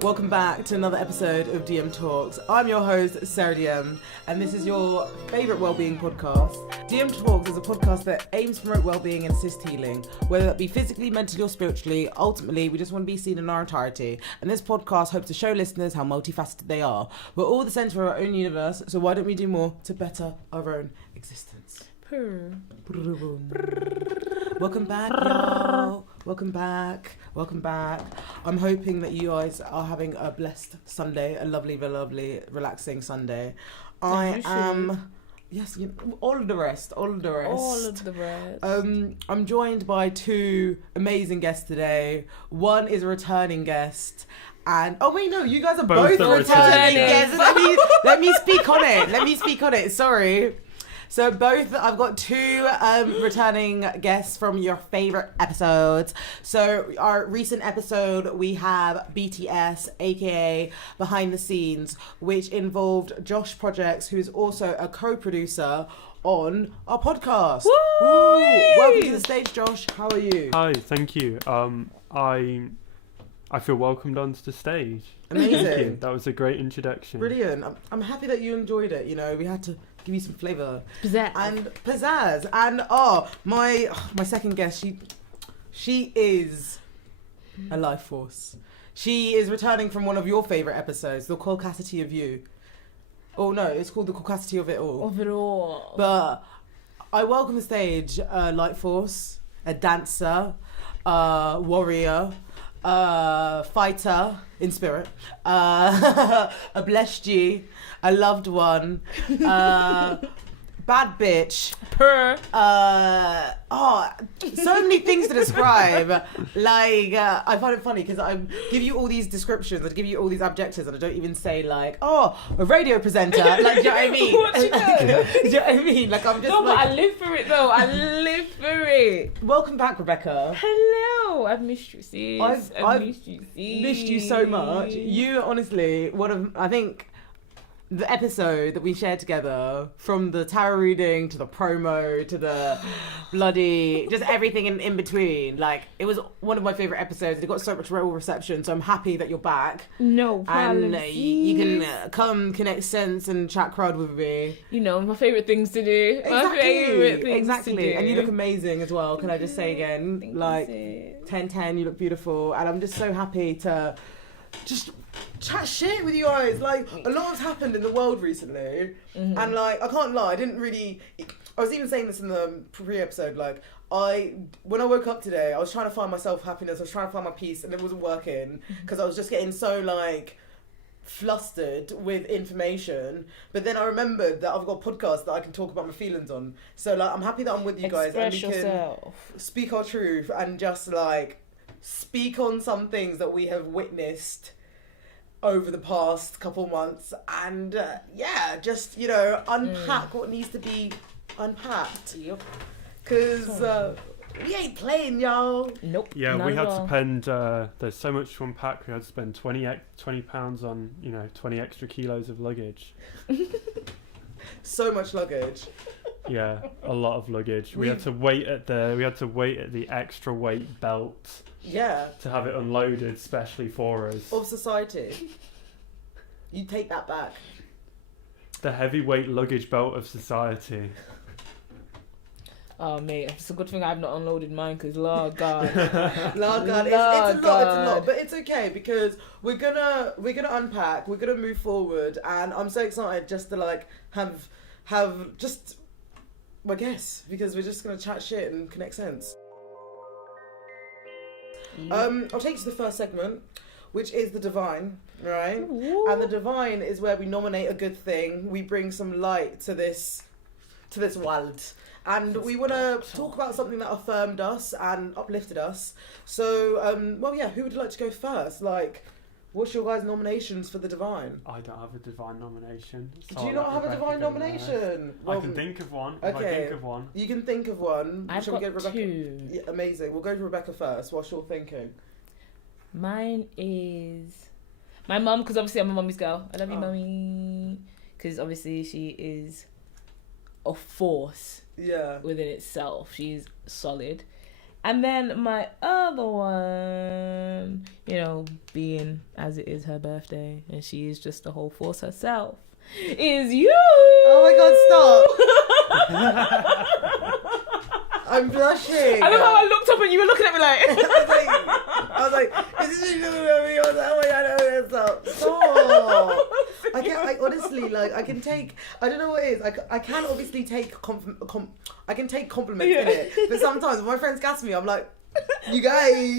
Welcome back to another episode of DM Talks. I'm your host, Sarah DM, and this is your favourite wellbeing podcast. DM Talks is a podcast that aims to promote wellbeing and assist healing, whether that be physically, mentally or spiritually. Ultimately, we just want to be seen in our entirety. And this podcast hopes to show listeners how multifaceted they are. We're all the centre of our own universe, so why don't we do more to better our own existence? Welcome back, y'all. Welcome back. I'm hoping that you guys are having a blessed Sunday, a lovely, relaxing Sunday. I am... Yes, all of the rest. I'm joined by two amazing guests today. One is a returning guest. And you guys are both returning guests. Let me speak on it. Sorry. So I've got two returning guests from your favourite episodes. So our recent episode, we have BTS, aka Behind the Scenes, which involved Josh Projects, who's also a co-producer on our podcast. Woo! Welcome to the stage, Josh. How are you? Hi, thank you. I feel welcomed onto the stage. Amazing. Thank you. That was a great introduction. Brilliant. I'm happy that you enjoyed it. You know, we had to give you some flavour. Pizzazz. And my second guest, she is a life force. She is returning from one of your favourite episodes, The Caucasity of You. Oh no, it's called The Caucasity of It All. But I welcome the stage a light force, a dancer, a warrior, fighter in spirit, a blessed G, a loved one, bad bitch, so many things to describe. Like, I find it funny because I give you all these descriptions, I give you all these adjectives, and I don't even say like, a radio presenter. Like, do you know what I mean? What you know? Do you know what I mean? Like, I'm just but I live for it though. I live for it. Welcome back, Rebecca. Hello. I've missed you, sis. I've missed you, sis. Missed you so much. You honestly, I think the episode that we shared together, from the tarot reading to the promo to the bloody, just everything in between, like, it was one of my favourite episodes. It got so much real reception, so I'm happy that you're back. No problem. And you can come connect sense and chat crowd with me. You know, my favourite things to do. My favourite things to do. And you look amazing as well, can I just say again? Thank like, you, 10/10, you look beautiful. And I'm just so happy to just chat shit with you guys. Like, a lot has happened in the world recently, and like, I can't lie, I was even saying this in the pre-episode, like, when I woke up today, I was trying to find myself happiness, I was trying to find my peace, and it wasn't working, because I was just getting so, like, flustered with information. But then I remembered that I've got a podcast that I can talk about my feelings on, so like, I'm happy that I'm with you guys, and we can speak our truth, and just like, speak on some things that we have witnessed over the past couple months, and just, unpack what needs to be unpacked. Yep. Because we ain't playing, y'all. Nope. Yeah, we had to spend, there's so much to unpack. We had to spend £20 on, 20 extra kilos of luggage. So much luggage. Yeah, a lot of luggage. We had to wait at the extra weight belt. Yeah. To have it unloaded specially for us. Of society. You take that back. The heavyweight luggage belt of society. Oh mate, it's a good thing I've not unloaded mine, because Lord God. Lord God, it's a lot, but it's okay, because we're gonna unpack, we're gonna move forward, and I'm so excited just to like have just my guests, because we're just gonna chat shit and connect sense. I'll take you to the first segment, which is the divine, right? Ooh. And the divine is where we nominate a good thing. We bring some light to this world, and we want to talk about something that affirmed us and uplifted us. So, who would like to go first? Like, what's your guys' nominations for the divine? I don't have a divine nomination. So do you not have a divine nomination? Well, I can think of one. Okay. If I think of one. You can think of one. I've got Rebecca? Two. Yeah, amazing. We'll go to Rebecca first whilst you're thinking. Mine is my mum, because obviously I'm a mummy's girl. I love you, mummy. Because obviously she is a force within itself. She's solid. And then my other one, being as it is her birthday and she is just the whole force herself, is you. Oh my God, stop. I'm blushing. I love how I looked up and you were looking at me like... I was like, is this you looking at me? I was like, oh my God, stop. I honestly, like, I can take, I don't know what it is. I can obviously take I can take compliments in it. But sometimes when my friends gas me, I'm like, you guys,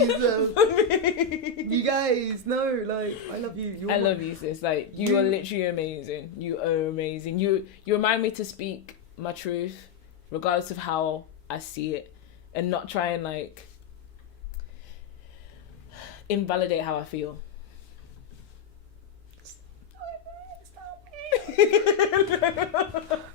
no, like, I love you. I love you, sis. Like, you are literally amazing. You are amazing. You remind me to speak my truth, regardless of how I see it, and not try and like invalidate how I feel.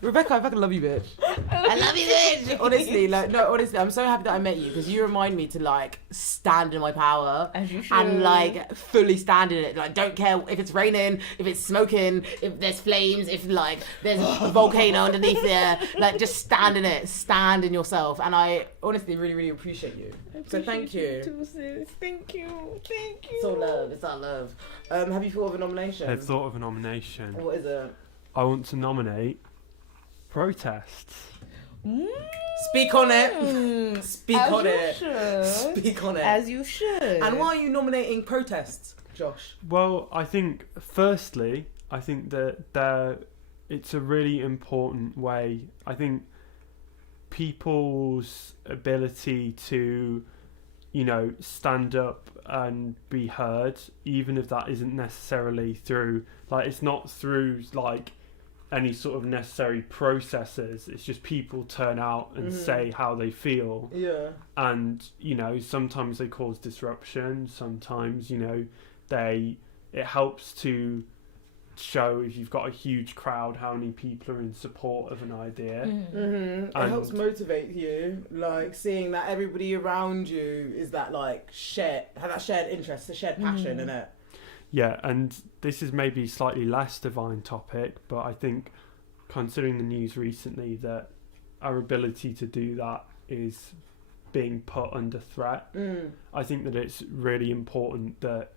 Rebecca, I fucking love you, bitch. I love you, bitch. Honestly, I'm so happy that I met you because you remind me to like stand in my power. As you should. And like fully stand in it. Like, don't care if it's raining, if it's smoking, if there's flames, if like there's a volcano underneath there. Like, just stand in it. Stand in yourself. And I honestly really, really appreciate you. So thank you. Too, sis. Thank you. It's all love. It's all love. Have you thought of a nomination? I've thought of a nomination. What is it? I want to nominate protests. Speak on it. Speak on it. Speak on it. As you should. And why are you nominating protests, Josh? Well, I think firstly, that it's a really important way. I think people's ability to, stand up and be heard, even if that isn't necessarily through, like, it's not through like any sort of necessary processes. It's just people turn out and say how they feel. Yeah. And sometimes they cause disruption. Sometimes it helps to show, if you've got a huge crowd, how many people are in support of an idea. It helps motivate you, like seeing that everybody around you is that like have that shared interest, a shared passion in it. Yeah, and this is maybe slightly less divine topic, but I think, considering the news recently, that our ability to do that is being put under threat. I think that it's really important that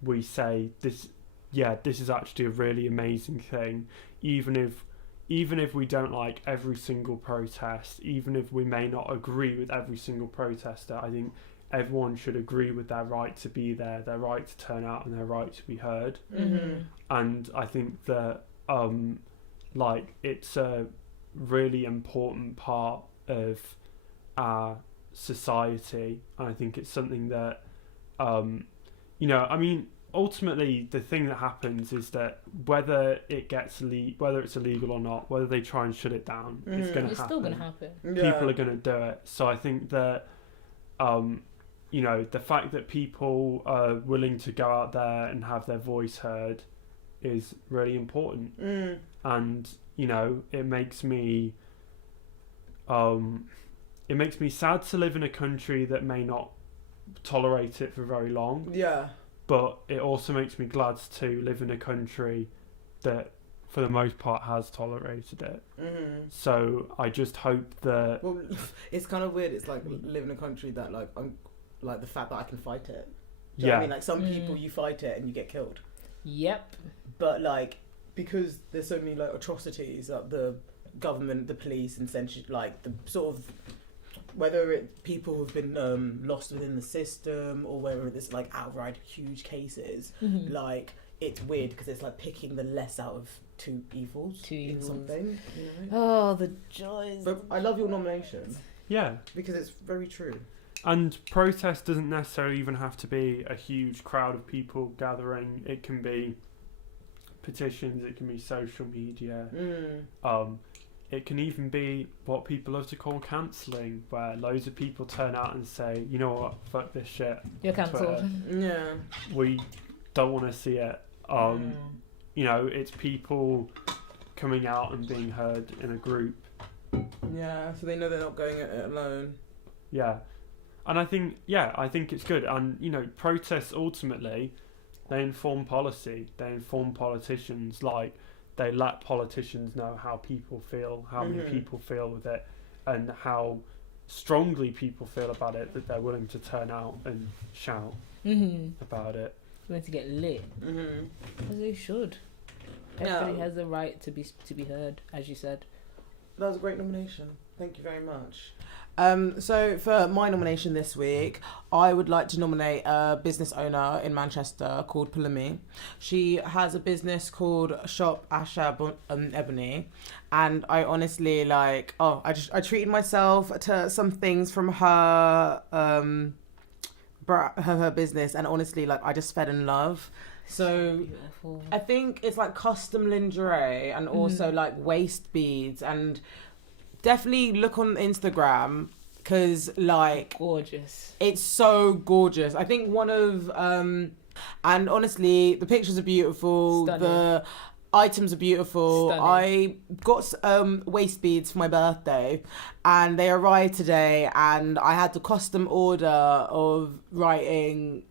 we say this is actually a really amazing thing, even if we don't like every single protest, even if we may not agree with every single protester. I think everyone should agree with their right to be there, their right to turn out, and their right to be heard. And I think that it's a really important part of our society, and I think it's something that ultimately the thing that happens is that whether it's illegal or not, whether they try and shut it down, it's still going to happen. People are going to do it. So I think that the fact that people are willing to go out there and have their voice heard is really important. And it makes me sad to live in a country that may not tolerate it for very long. Yeah. But it also makes me glad to live in a country that, for the most part, has tolerated it. So I just hope that... Well, it's kind of weird. It's like live in a country that, like, I'm like the fact that I can fight it. Do you know what I mean? Like, some people, you fight it and you get killed. Yep. But, like, because there's so many, like, atrocities that the government, the police, and essentially, like, the sort of... Whether people who've been lost within the system, or whether it's like outright huge cases, like, it's weird because it's like picking the less out of two evils. In something. Oh, the joys. But I love your nomination. Yeah. Because it's very true. And protest doesn't necessarily even have to be a huge crowd of people gathering. It can be petitions. It can be social media. It can even be what people love to call cancelling, where loads of people turn out and say, you know what, fuck this shit. You're cancelled. Yeah. We don't want to see it. It's people coming out and being heard in a group. Yeah, so they know they're not going it alone. Yeah. And I think it's good. And, protests ultimately, they inform policy. They inform politicians. Like, they let politicians know how people feel, how many people feel with it, and how strongly people feel about it, that they're willing to turn out and shout about it. Going to get lit, as they should. Everybody has the right to be heard, as you said. That was a great nomination. Thank you very much. So for my nomination this week, I would like to nominate a business owner in Manchester called Pulumi. She has a business called Shop Asha Ebony, and I honestly I treated myself to some things from her her business, and honestly I just fell in love. So beautiful. I think it's custom lingerie and also waist beads, and definitely look on Instagram because gorgeous. It's so gorgeous. I think one of and honestly the pictures are beautiful. Stunning. The items are beautiful. Stunning. I got waist beads for my birthday and they arrived today, and I had to custom order of writing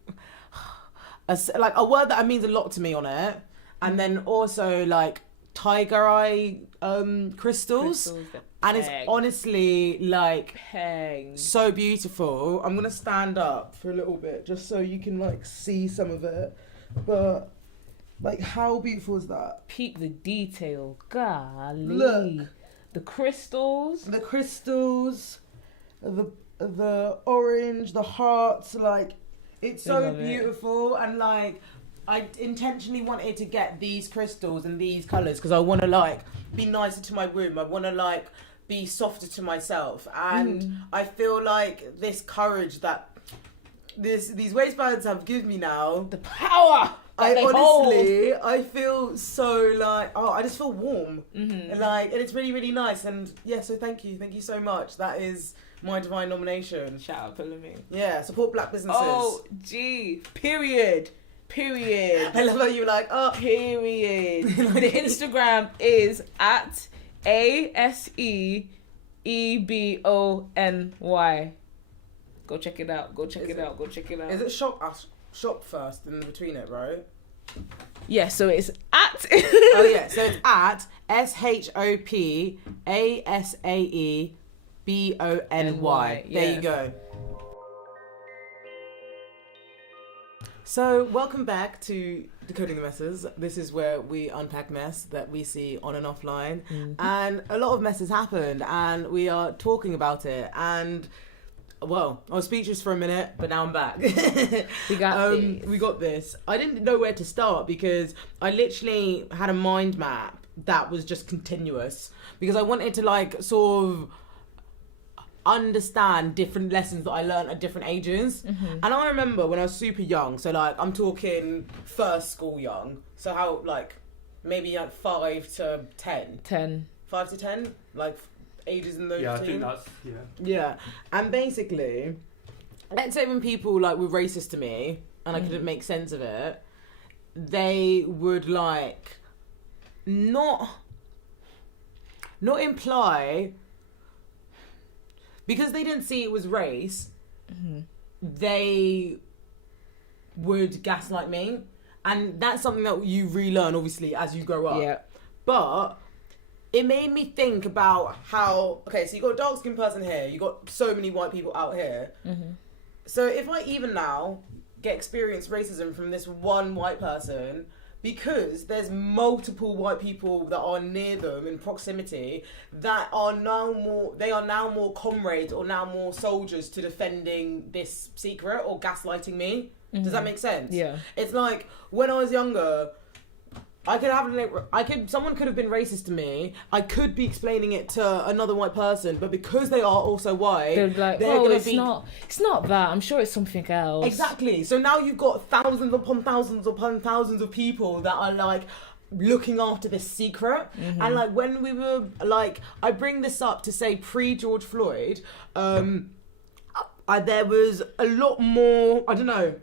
a word that means a lot to me on it, and then also tiger eye crystals, and it's honestly so beautiful. I'm gonna stand up for a little bit just so you can see some of it, but how beautiful is that? Peep the detail, golly. Look, the crystals, the orange, the hearts, it's so beautiful. And I intentionally wanted to get these crystals and these colours because I want to be nicer to my room. I want to be softer to myself, and I feel this courage that these waistbands have given me now, the power. I feel so I just feel warm, and it's really, really nice. And yeah, so thank you so much. That is my divine nomination. Shout out to me. Yeah, support black businesses. Oh, gee. Period. I love how you were period. The Instagram is at ASEEBONY. Go check it out. Go check it out. Is it shop first and in between it, right? Yeah, so it's at. Oh yeah, so it's at SHOPASAEBONY. There you go. So welcome back to Decoding the Messes. This is where we unpack mess that we see on and offline, and a lot of mess has happened, and we are talking about it. And well, I was speechless for a minute, but now I'm back. We got this. I didn't know where to start because I literally had a mind map that was just continuous because I wanted to sort of understand different lessons that I learned at different ages. And I remember when I was super young, so I'm talking first school young, so how maybe 5 to 10 5 to 10 ages in those I two. think that's yeah. And basically, let's say when people were racist to me and I couldn't make sense of it, they would not imply, because they didn't see it was race, they would gaslight me. And that's something that you relearn obviously as you grow up. Yeah. But it made me think about how, okay, so you got a dark skinned person here, you got so many white people out here. So if I even now experience racism from this one white person, because there's multiple white people that are near them in proximity that are now more comrades or now more soldiers to defending this secret or gaslighting me. Does that make sense? Yeah. It's when I was younger, someone could have been racist to me. I could be explaining it to another white person, but because they are also white, they're it's not that. I'm sure it's something else. Exactly. So now you've got thousands upon thousands of people that are looking after this secret. And when we were I bring this up to say pre-George Floyd, there was a lot more, I don't know.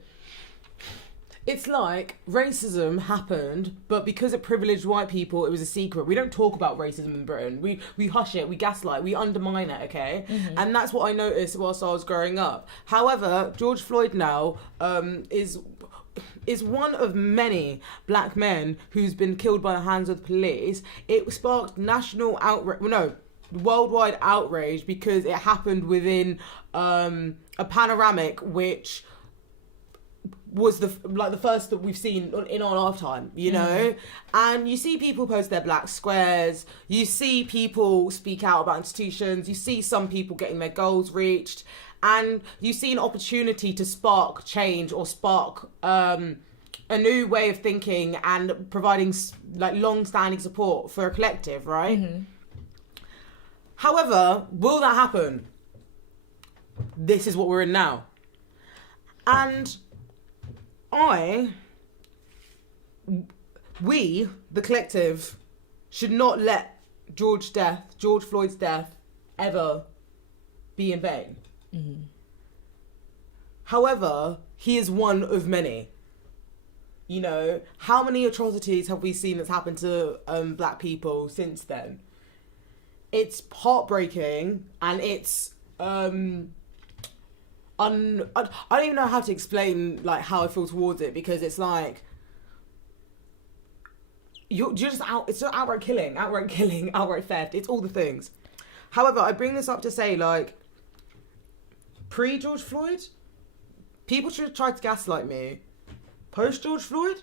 It's racism happened, but because it privileged white people, it was a secret. We don't talk about racism in Britain. We hush it, we gaslight, we undermine it, okay? And that's what I noticed whilst I was growing up. However, George Floyd now is one of many black men who's been killed by the hands of the police. It sparked national outrage. No, worldwide outrage because it happened within a panoramic which was the first that we've seen in our lifetime, you know. And you see people post their black squares, you see people speak out about institutions, you see some people getting their goals reached, and you see an opportunity to spark change or spark a new way of thinking and providing like long-standing support for a collective, right? However, will that happen? This is what we're in now. And we, the collective, should not let George Floyd's death, ever be in vain. However, he is one of many. You know, how many atrocities have we seen that's happened to black people since then? It's heartbreaking, and it's I don't even know how to explain like how I feel towards it, because it's like you're just out. It's outright killing, outright theft. It's all the things. However, I bring this up to say, like, pre George Floyd, people should have tried to gaslight me. Post George Floyd,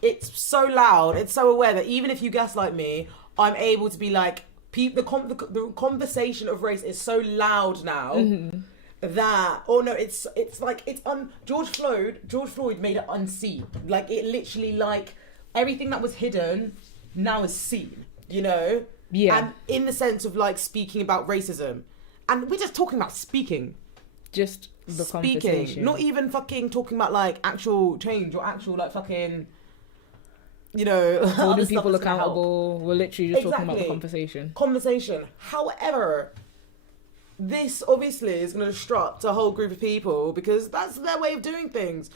it's so loud, it's so aware that even if you gaslight me, I'm able to be like, the conversation of race is so loud now that, George Floyd made it unseen. Like, it literally, like, everything that was hidden now is seen, you know? Yeah. And in the sense of, like, speaking about racism. And we're just talking about speaking. Just the conversation. Not even fucking talking about like actual change or actual like fucking, you know, holding people accountable. We're literally just talking about the conversation. However, this obviously is going to disrupt a whole group of people because that's their way of doing things.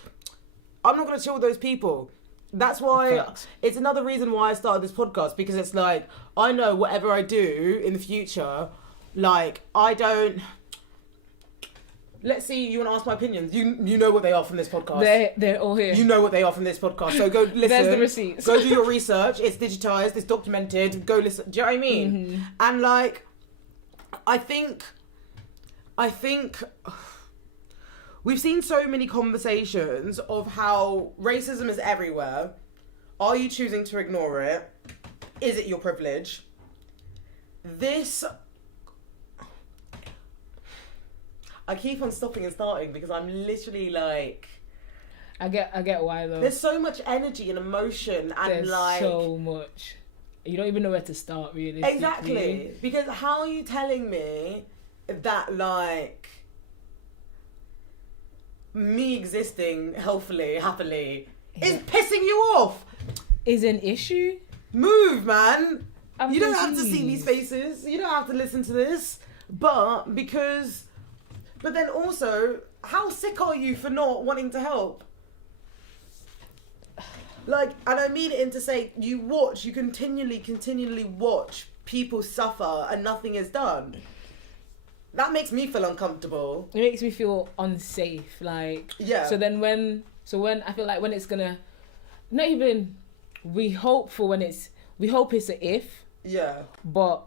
I'm not going to chill with those people. That's why it's another reason why I started this podcast, because it's like, I know whatever I do in the future, like, I don't... Let's see, you want to ask my opinions. You know what they are from this podcast. They're all here. You know what they are from this podcast. So go listen. There's the receipts. Go do your research. It's digitized. It's documented. Go listen. Do you know what I mean? And like, I think we've seen so many conversations of how racism is everywhere. Are you choosing to ignore it? Is it your privilege? I keep on stopping and starting because I'm literally like... I get why though. There's so much energy and emotion and there's like... so much. You don't even know where to start, really. Exactly. Because how are you telling me that like... me existing healthily, happily, is pissing you off? Is an issue? Move, man. You don't have to confused. see these faces. You don't have to listen to this. But then also, how sick are you for not wanting to help? Like, and I mean it in to say, you continually watch people suffer and nothing is done. That makes me feel uncomfortable. It makes me feel unsafe. Like, yeah. So when I feel like when it's gonna, not even, we hope it's an if. Yeah. But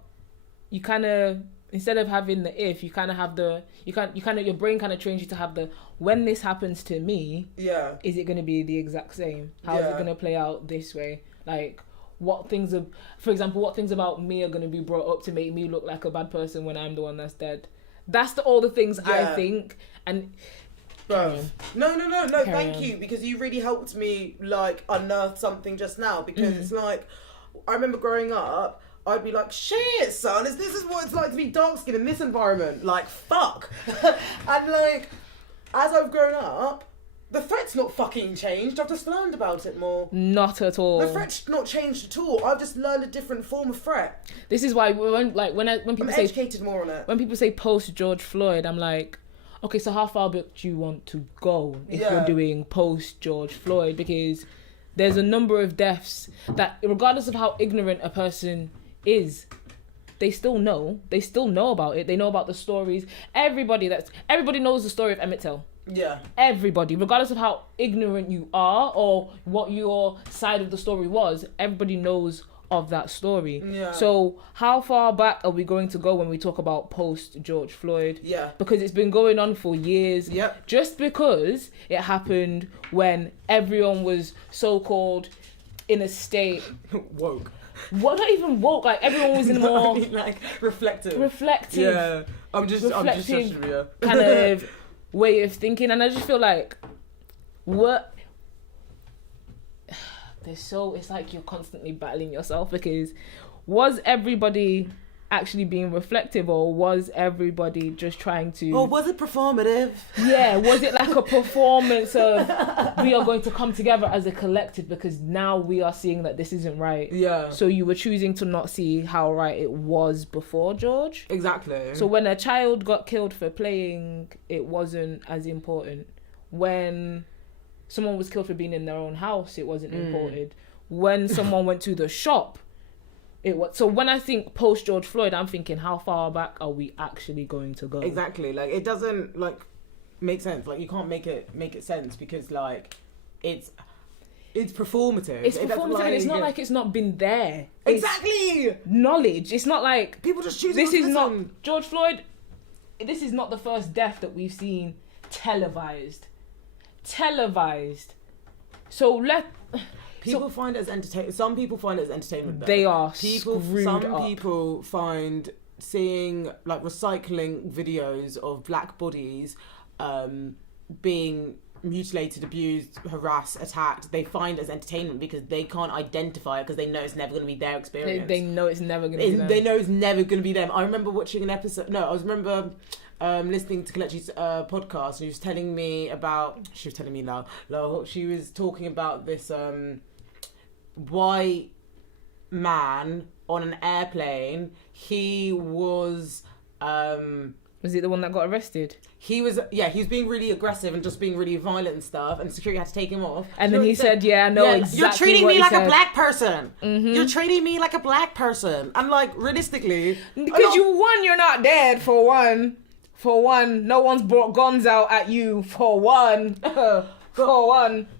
you kind of, instead of having the if, you kind of have your brain kind of trains you to have the, when this happens to me, yeah, is it going to be the exact same? How is it going to play out this way? Like, for example, what things about me are going to be brought up to make me look like a bad person when I'm the one that's dead? That's all the things I think. And bro, no, thank you, because you really helped me like unearth something just now, because it's like, I remember growing up, I'd be like, shit, son, this is what it's like to be dark-skinned in this environment. Like, fuck. And, like, as I've grown up, the threat's not fucking changed. I've just learned about it more. Not at all. The threat's not changed at all. I've just learned a different form of threat. This is why when people I'm say... educated more on it. When people say post-George Floyd, I'm like, okay, so how far back do you want to go if you're doing post-George Floyd? Because there's a number of deaths that, regardless of how ignorant a person is, they still know about it. They know about the stories. Everybody knows the story of Emmett Till. Yeah. Everybody, regardless of how ignorant you are or what your side of the story was, everybody knows of that story. Yeah. So how far back are we going to go when we talk about post George Floyd? Yeah. Because it's been going on for years. Yep. Just because it happened when everyone was so-called in a state Woke. well, not even woke, like everyone was in a more I mean, like reflective. reflective Yeah. I'm just reflective yeah. kind of way of thinking, and I just feel like what it's like you're constantly battling yourself, because was everybody actually being reflective, or was everybody just trying to, Or was it performative? yeah, was it like a performance of we are going to come together as a collective because now we are seeing that this isn't right? Yeah. So you were choosing to not see how right it was before George. Exactly. So when a child got killed for playing, it wasn't as important. When someone was killed for being in their own house, it wasn't important. When someone went to the shop, it was. So when I think post George Floyd, I'm thinking, how far back are we actually going to go? Exactly. Like, it doesn't like make sense. Like, you can't make it sense because like it's performative. It's performative, and it's not like it's not been there. Exactly. It's knowledge. It's not like People just choose. this is not George Floyd. This is not the first death that we've seen televised. So People find it as entertainment. Some people find it as entertainment. Though. They are Some up. people find seeing like recycling videos of black bodies being mutilated, abused, harassed, attacked. They find it as entertainment because they can't identify it because they know it's never going to be their experience. They know it's never going to be them. They know it's never going to be them. I remember watching an episode. No, I remember listening to Kelechi's podcast, and she was telling me now. She was talking about this white man on an airplane. He was Was it the one that got arrested? He was being really aggressive and just being really violent and stuff, and security had to take him off. And then he said, yeah, I know exactly you're treating what me he like said. a black person. Mm-hmm. You're treating me like a black person. And like, realistically... Because you're not dead, for one. No one's brought guns out at you, for one. But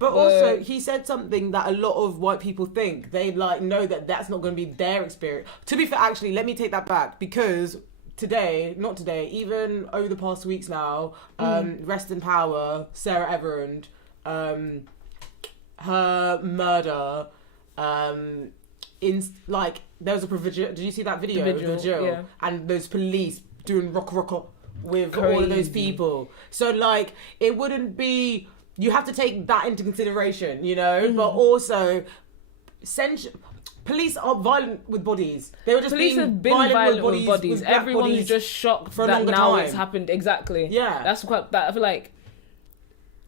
also, he said something that a lot of white people think. They like know that that's not going to be their experience. To be fair, actually, let me take that back, because... even over the past weeks now, rest in power, Sarah Everard, her murder, there was a provision. Did you see that video? The vigil, yeah. And those police doing rock with Crazy. all of those people. So like, it wouldn't be. You have to take that into consideration, you know. But also, police are violent with bodies. They were just police have been violent with bodies. Everyone's just shocked for a that longer now time. it's happened. Exactly. Yeah. That's quite. That I feel like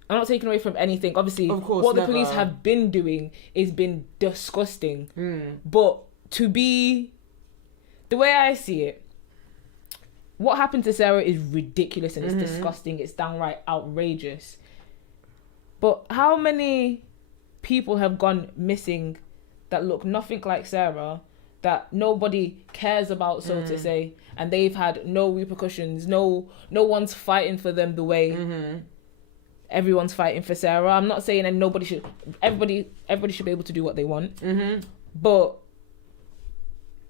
I'm not taking away from anything. Obviously, of course, what never. the police have been doing is been disgusting. But to be the way I see it, what happened to Sarah is ridiculous and it's disgusting. It's downright outrageous. But how many people have gone missing that look nothing like Sarah, that nobody cares about, so to say, and they've had no repercussions, no one's fighting for them the way everyone's fighting for Sarah. I'm not saying that everybody should be able to do what they want, but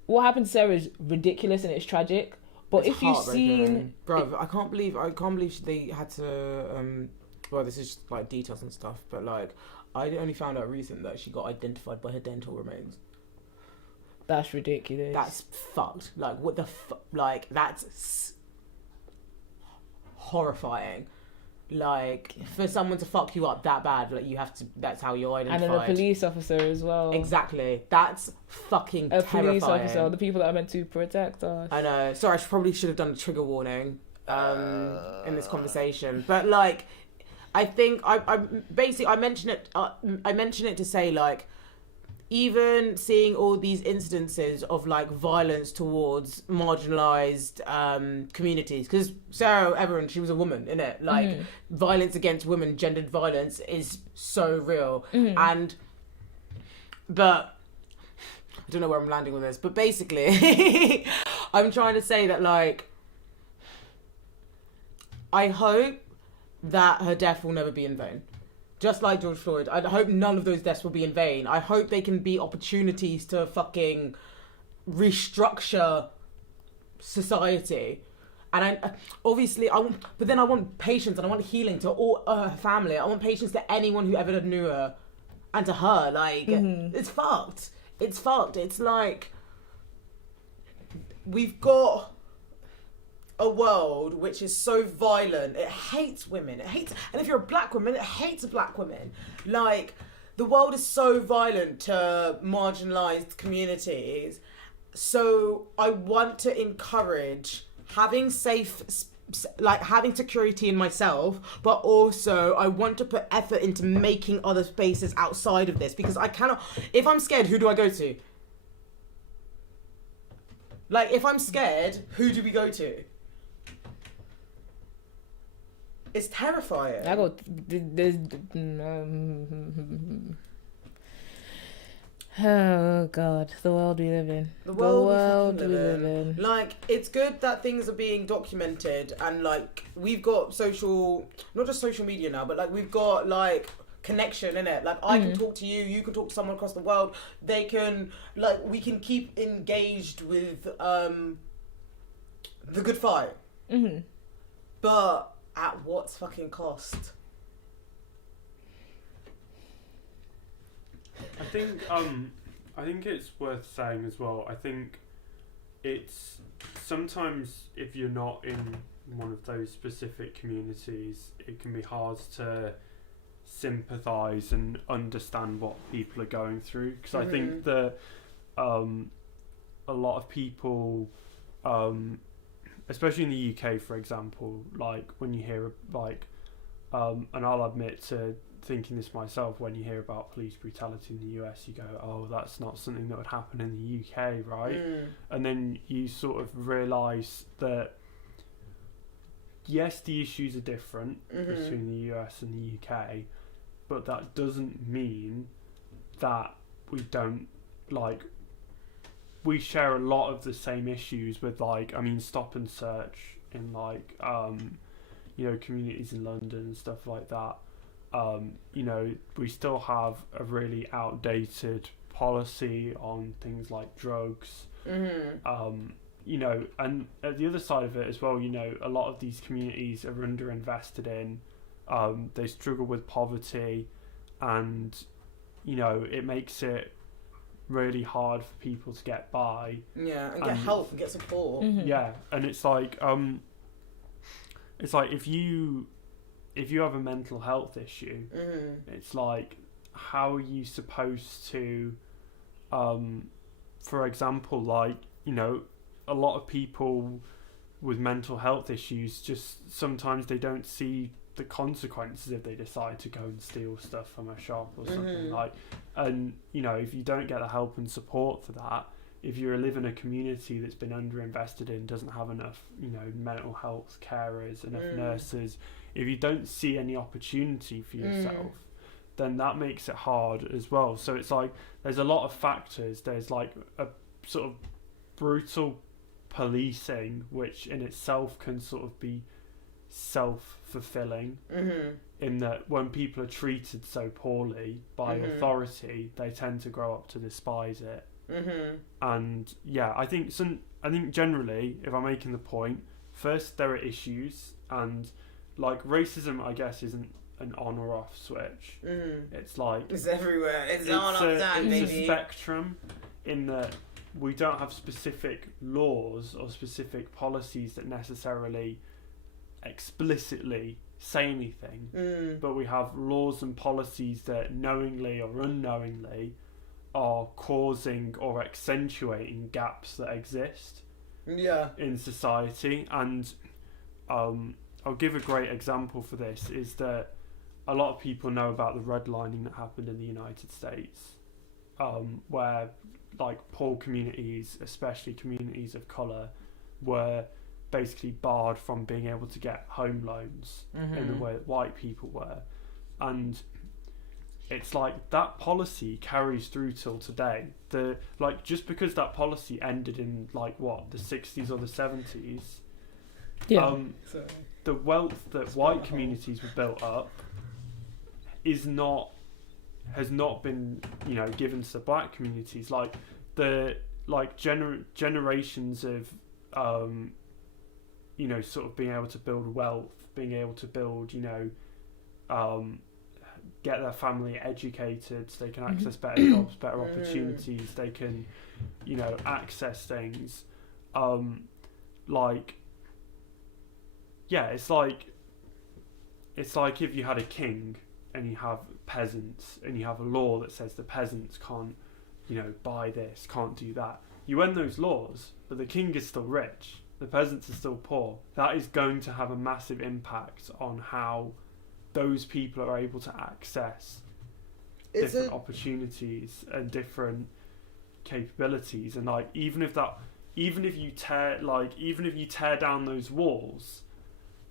what happened to Sarah is ridiculous and it's tragic. But It's if you've seen, bro, I can't believe they had to. Well, this is like details and stuff, but like, I only found out recent that she got identified by her dental remains. that's ridiculous. That's fucked. Like, what the fuck? Like, that's horrifying. Like, for someone to fuck you up that bad, like, you have to. That's how you're identified. And then a police officer as well. Exactly. That's fucking terrifying. Police officer, the people that are meant to protect us. I know. Sorry, probably should have done a trigger warning in this conversation, but like, I think I mention it. I mention it to say, like, even seeing all these instances of like violence towards marginalized communities, because Sarah Everard, she was a woman, innit? Like, violence against women, gendered violence is so real. But I don't know where I'm landing with this, but basically I'm trying to say that, like, I hope that her death will never be in vain. Just like George Floyd. I hope none of those deaths will be in vain. I hope they can be opportunities to fucking restructure society. And I want patience and I want healing to all her family. I want patience to anyone who ever knew her and to her. Like, it's fucked. It's fucked. It's like, we've got a world which is so violent. It hates women. And if you're a black woman, it hates black women. Like, the world is so violent to marginalised communities. So I want to encourage having having security in myself, but also I want to put effort into making other spaces outside of this, because I cannot. If I'm scared, who do I go to? Like, if I'm scared, who do we go to? It's terrifying. I go. Oh God, the world we live in. The world we live in. Like, it's good that things are being documented, and like we've got not just social media now, but like we've got like connection in it. Like, I can talk to you, you can talk to someone across the world. They can, like, we can keep engaged with the good fight. But at what fucking cost? I think it's worth saying as well. I think it's sometimes, if you're not in one of those specific communities, it can be hard to sympathise and understand what people are going through. Because I think that a lot of people, especially in the UK, for example, like when you hear like, and I'll admit to thinking this myself, when you hear about police brutality in the US, you go, oh, that's not something that would happen in the UK, right? And then you sort of realise that yes, the issues are different between the US and the UK, but that doesn't mean that we don't, like, we share a lot of the same issues with, like, I mean, stop and search in, like, you know, communities in London and stuff like that. You know, we still have a really outdated policy on things like drugs. You know, and at the other side of it as well, you know, a lot of these communities are underinvested in. They struggle with poverty, and, you know, it makes it really hard for people to get by. Yeah, and get help and get support. Yeah, and it's like if you have a mental health issue, it's like, how are you supposed to, for example, like, you know, a lot of people with mental health issues, just sometimes they don't see the consequences if they decide to go and steal stuff from a shop or something, like, and, you know, if you don't get the help and support for that, if you live in a community that's been underinvested in, doesn't have enough, you know, mental health carers, enough nurses, if you don't see any opportunity for yourself, then that makes it hard as well. So it's like, there's a lot of factors. There's like a sort of brutal policing, which in itself can sort of be self-fulfilling, in that when people are treated so poorly by authority, they tend to grow up to despise it. And yeah, I think generally, if I'm making the point, first there are issues, and like racism, I guess, isn't an on or off switch. It's like, it's everywhere. It's on, off, down, baby. It's a spectrum, in that we don't have specific laws or specific policies that necessarily explicitly say anything, but we have laws and policies that knowingly or unknowingly are causing or accentuating gaps that exist in society. And I'll give a great example for this, is that a lot of people know about the redlining that happened in the United States, where like poor communities, especially communities of colour, were basically barred from being able to get home loans in the way that white people were. And it's like, that policy carries through till today. Just because that policy ended in like what, the 60s or the 70s, the wealth that white communities were built up has not been, you know, given to the black communities. Like the generations of you know, sort of being able to build wealth, being able to build, you know, get their family educated so they can access better jobs, better opportunities, they can, you know, access things. Like, yeah, it's like if you had a king and you have peasants and you have a law that says the peasants can't, you know, buy this, can't do that. You end those laws, but the king is still rich, the peasants are still poor. That is going to have a massive impact on how those people are able to access different opportunities and different capabilities. And like, even if you tear down those walls,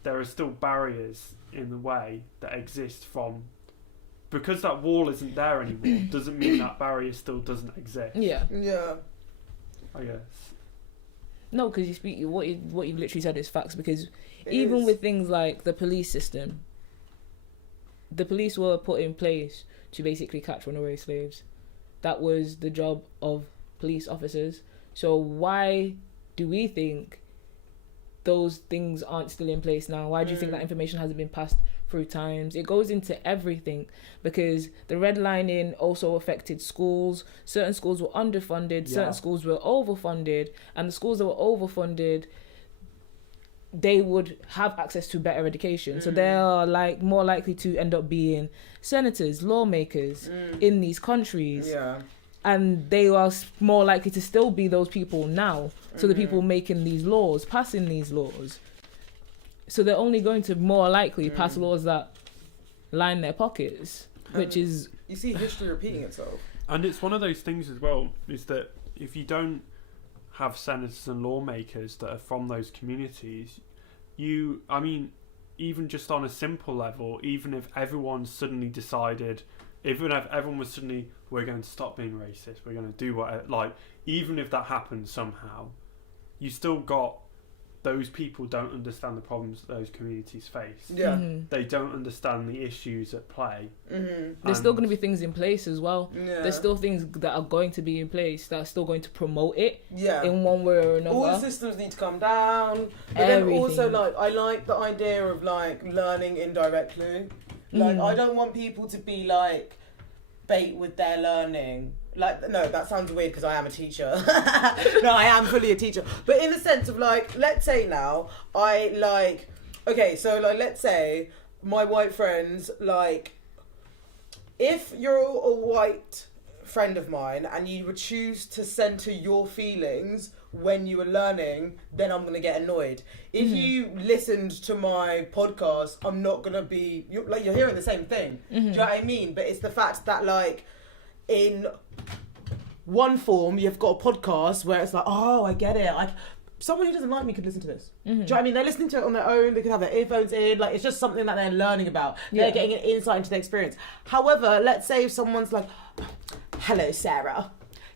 there are still barriers in the way that exist from, because that wall isn't there anymore doesn't mean that barrier still doesn't exist. Yeah. I guess. No, because what you've literally said is facts. Because even with things like the police system, the police were put in place to basically catch runaway slaves. That was the job of police officers. So why do we think those things aren't still in place now? Why do you think that information hasn't been passed through times? It goes into everything, because the redlining also affected schools. Certain schools were underfunded, certain schools were overfunded, and the schools that were overfunded, they would have access to better education. So they are like more likely to end up being senators, lawmakers in these countries. Yeah. And they are more likely to still be those people now. So the people making these laws, passing these laws. So they're only going to more likely pass laws that line their pockets, which is... You see history repeating itself. And it's one of those things as well, is that if you don't have senators and lawmakers that are from those communities, even just on a simple level, even if everyone suddenly decided, even if everyone was suddenly, we're going to stop being racist, we're going to do what, like, even if that happened somehow, you still got, those people don't understand the problems that those communities face. Yeah. They don't understand the issues at play. There's still going to be things in place as well. Yeah. There's still things that are going to be in place that are still going to promote it in one way or another. All the systems need to come down. But then also, like, I like the idea of, like, learning indirectly. Like, I don't want people to be, like, bait with their learning. Like, no, that sounds weird because I am a teacher. No, I am fully a teacher. But in the sense of, like, let's say now, so, like, let's say my white friends, like, if you're a white friend of mine and you would choose to center your feelings when you were learning, then I'm going to get annoyed. If you listened to my podcast, I'm not going to be... You're hearing the same thing. Do you know what I mean? But it's the fact that, like, in one form, you've got a podcast where it's like, oh, I get it. Like, someone who doesn't like me could listen to this. Do you know what I mean? They're listening to it on their own. They could have their earphones in. Like, it's just something that they're learning about. They're getting an insight into the experience. However, let's say if someone's like, hello, Sarah.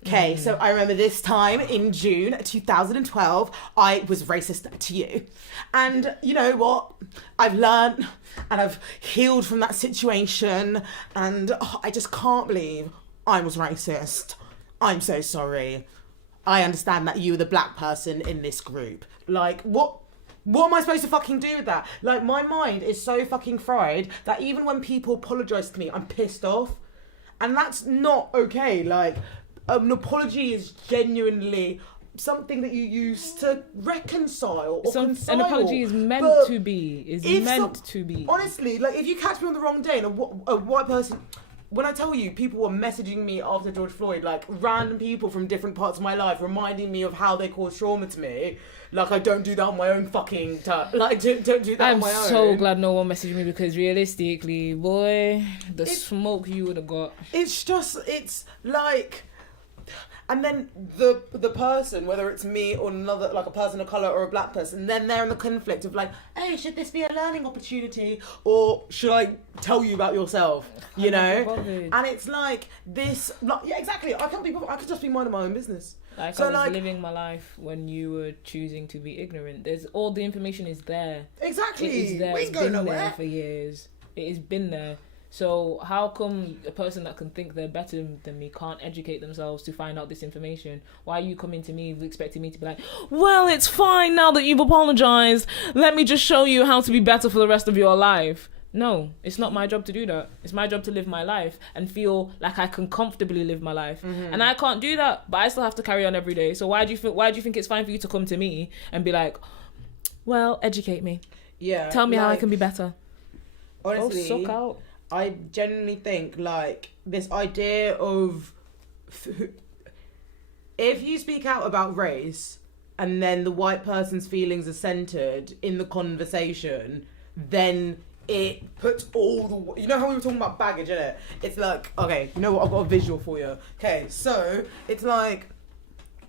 Okay, so I remember this time in June 2012, I was racist to you. And you know what? I've learned and I've healed from that situation. And I just can't believe I was racist. I'm so sorry. I understand that you were the black person in this group. Like, what am I supposed to fucking do with that? Like, my mind is so fucking fried that even when people apologise to me, I'm pissed off. And that's not okay. Like, an apology is genuinely something that you use to reconcile or concile. An apology is meant to be. Honestly, like, if you catch me on the wrong day and a white person... When I tell you, people were messaging me after George Floyd, like, random people from different parts of my life, reminding me of how they caused trauma to me. Like, I don't do that on my own fucking time. Like, don't do that on my own. I'm so glad no one messaged me, because realistically, boy, smoke you would have got. It's like... And then the person, whether it's me or another, like a person of colour or a black person, then they're in the conflict of like, hey, should this be a learning opportunity or should I tell you about yourself? You know? And it's like this, like, yeah, exactly. I can't be bothered. I could just be minding my own business. Like, I was living my life when you were choosing to be ignorant. There's all the information is there. Exactly. It is there. It's been there for years. It has been there. So how come a person that can think they're better than me can't educate themselves to find out this information? Why are you coming to me expecting me to be like, well, it's fine now that you've apologized. Let me just show you how to be better for the rest of your life. No, it's not my job to do that. It's my job to live my life and feel like I can comfortably live my life. And I can't do that, but I still have to carry on every day. So why do you think it's fine for you to come to me and be like, well, educate me. Yeah. Tell me how I can be better. Honestly, suck out. I genuinely think like this idea of if you speak out about race and then the white person's feelings are centered in the conversation, then it puts all the... You know how we were talking about baggage, innit? It's like, okay, you know what? I've got a visual for you. Okay, so it's like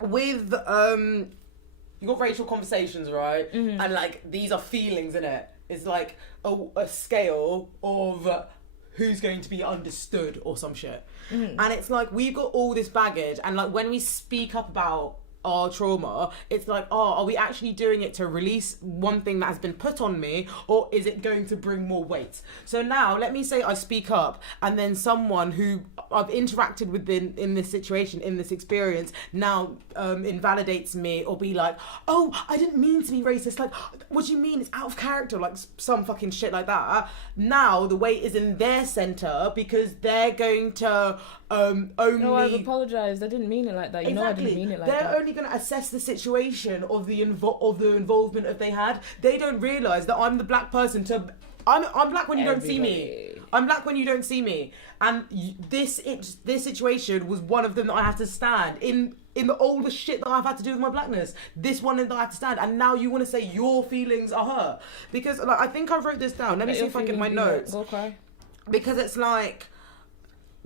with... you got racial conversations, right? And like these are feelings, innit? It's like a scale of who's going to be understood or some shit. And it's like we've got all this baggage, and like when we speak up about our trauma, it's like, oh, are we actually doing it to release one thing that has been put on me, or is it going to bring more weight? So now let me say I speak up, and then someone who I've interacted with in this situation, in this experience, now invalidates me or be like, oh, I didn't mean to be racist, like, what do you mean, it's out of character, like some fucking shit like that. Now the weight is in their center because they're going to only... No, I've apologized, I didn't mean it like that. You know I didn't mean it like that. They're only going to assess the situation of the involvement that they had. They don't realise that I'm the black person to... I'm black when you don't see me. I'm black when you don't see me. And this situation was one of them that I had to stand in all the shit that I've had to do with my blackness. This one that I had to stand. And now you want to say your feelings are hurt. Because like, I think I wrote this down. Let me see if I get my notes. Go cry. Because it's like...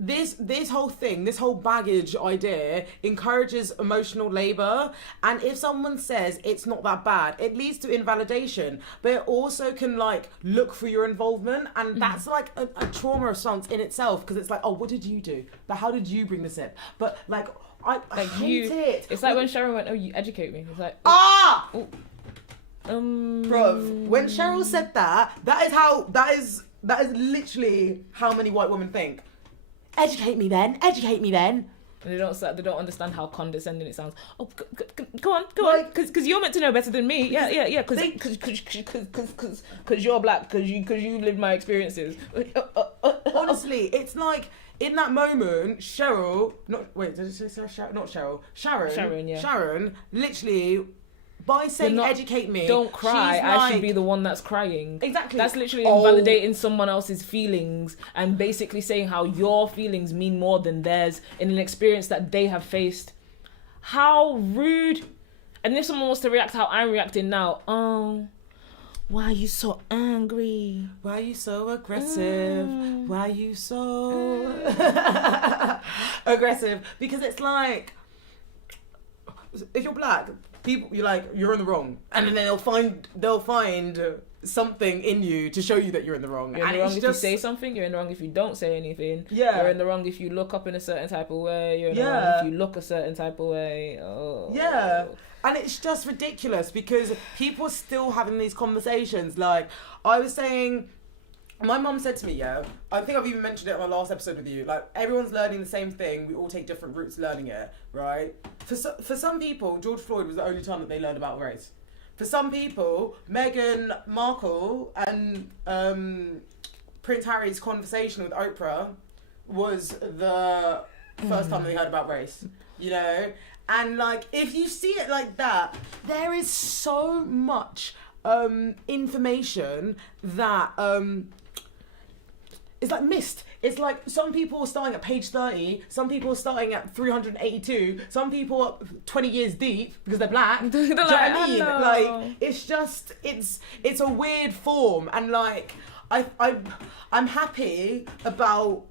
This whole thing, this whole baggage idea encourages emotional labour, and if someone says it's not that bad, it leads to invalidation, but it also can like look for your involvement, and that's like a trauma response in itself, because it's like, oh, what did you do? But how did you bring this in? But like, I hate it. It's like when Sharon went, oh, you educate me. It's like, Bruv, when Cheryl said that is literally how many white women think. Educate me then. And they don't understand how condescending it sounds. Oh, go on, because you're meant to know better than me. Yeah. Because you're black. Because you lived my experiences. Honestly, it's like in that moment, Cheryl. Did I say Cheryl? Not Cheryl. Sharon. Yeah. Sharon, literally. By saying educate me, don't cry, I should be the one that's crying. Exactly. That's literally invalidating someone else's feelings and basically saying how your feelings mean more than theirs in an experience that they have faced. How rude. And if someone was to react how I'm reacting now, oh, why are you so angry? Why are you so aggressive? Why are you so aggressive? Because it's like, if you're black, people, you're in the wrong, and then they'll find something in you to show you that you're in the wrong. You're in the wrong if you say something. You're in the wrong if you don't say anything. Yeah. You're in the wrong if you look up in a certain type of way. You're in the wrong if you look a certain type of way. Oh. Yeah. And it's just ridiculous because people are still having these conversations. Like I was saying. My mum said to me, I think I've even mentioned it on my last episode with you, like, everyone's learning the same thing, we all take different routes learning it, right? For some people, George Floyd was the only time that they learned about race. For some people, Meghan Markle and Prince Harry's conversation with Oprah was the first time they heard about race, you know? And, like, if you see it like that, there is so much information that... it's like missed. It's like some people are starting at page 30, some people are starting at 382, some people are 20 years deep because they're black. Do you know what I mean? Like, it's just, it's a weird form, and like, I'm happy about...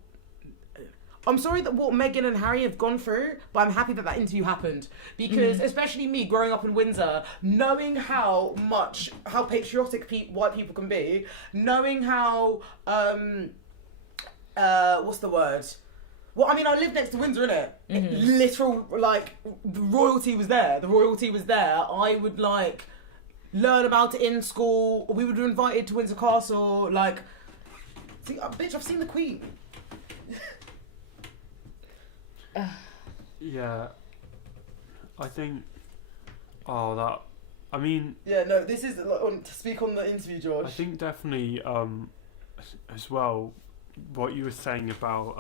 I'm sorry that what Meghan and Harry have gone through, but I'm happy that interview happened. Because especially me growing up in Windsor, knowing how patriotic white people can be, knowing how, what's the word? Well, I mean, I lived next to Windsor, innit? Literal, like, the royalty was there. I would, like, learn about it in school. We would be invited to Windsor Castle, like... See, bitch, I've seen the Queen. Yeah, I think. Oh, that. I mean. Yeah, no, this is to speak on the interview, George. I think definitely, as well, what you were saying about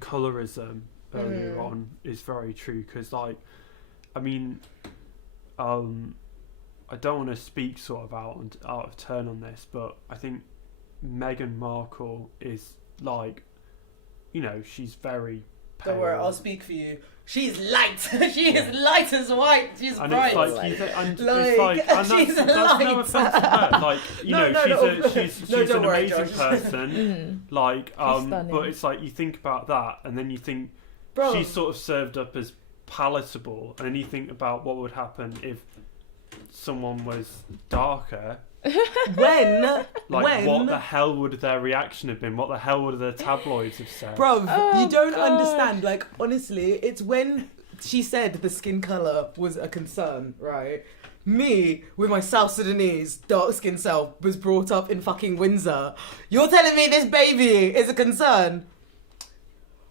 colorism earlier on is very true. Because, like, I mean, I don't want to speak sort of out of turn on this, but I think Meghan Markle is like, you know, she's very. Don't worry, I'll speak for you. She's light. She is light as white. She's and bright. It's like, and she's that's no light. offense to her. Like, you know, she's an worry, amazing Josh. person. Like, stunning. but it's like you think about that, and then you think Bro. she's sort of served up as palatable, and then you think about what would happen if someone was darker. When? What the hell would their reaction have been? What the hell would the tabloids have said? Bruv, you don't God. understand. Like, honestly, it's when she said the skin colour was a concern, right? Me, with my South Sudanese dark skin self, was brought up in fucking Windsor. You're telling me this baby is a concern?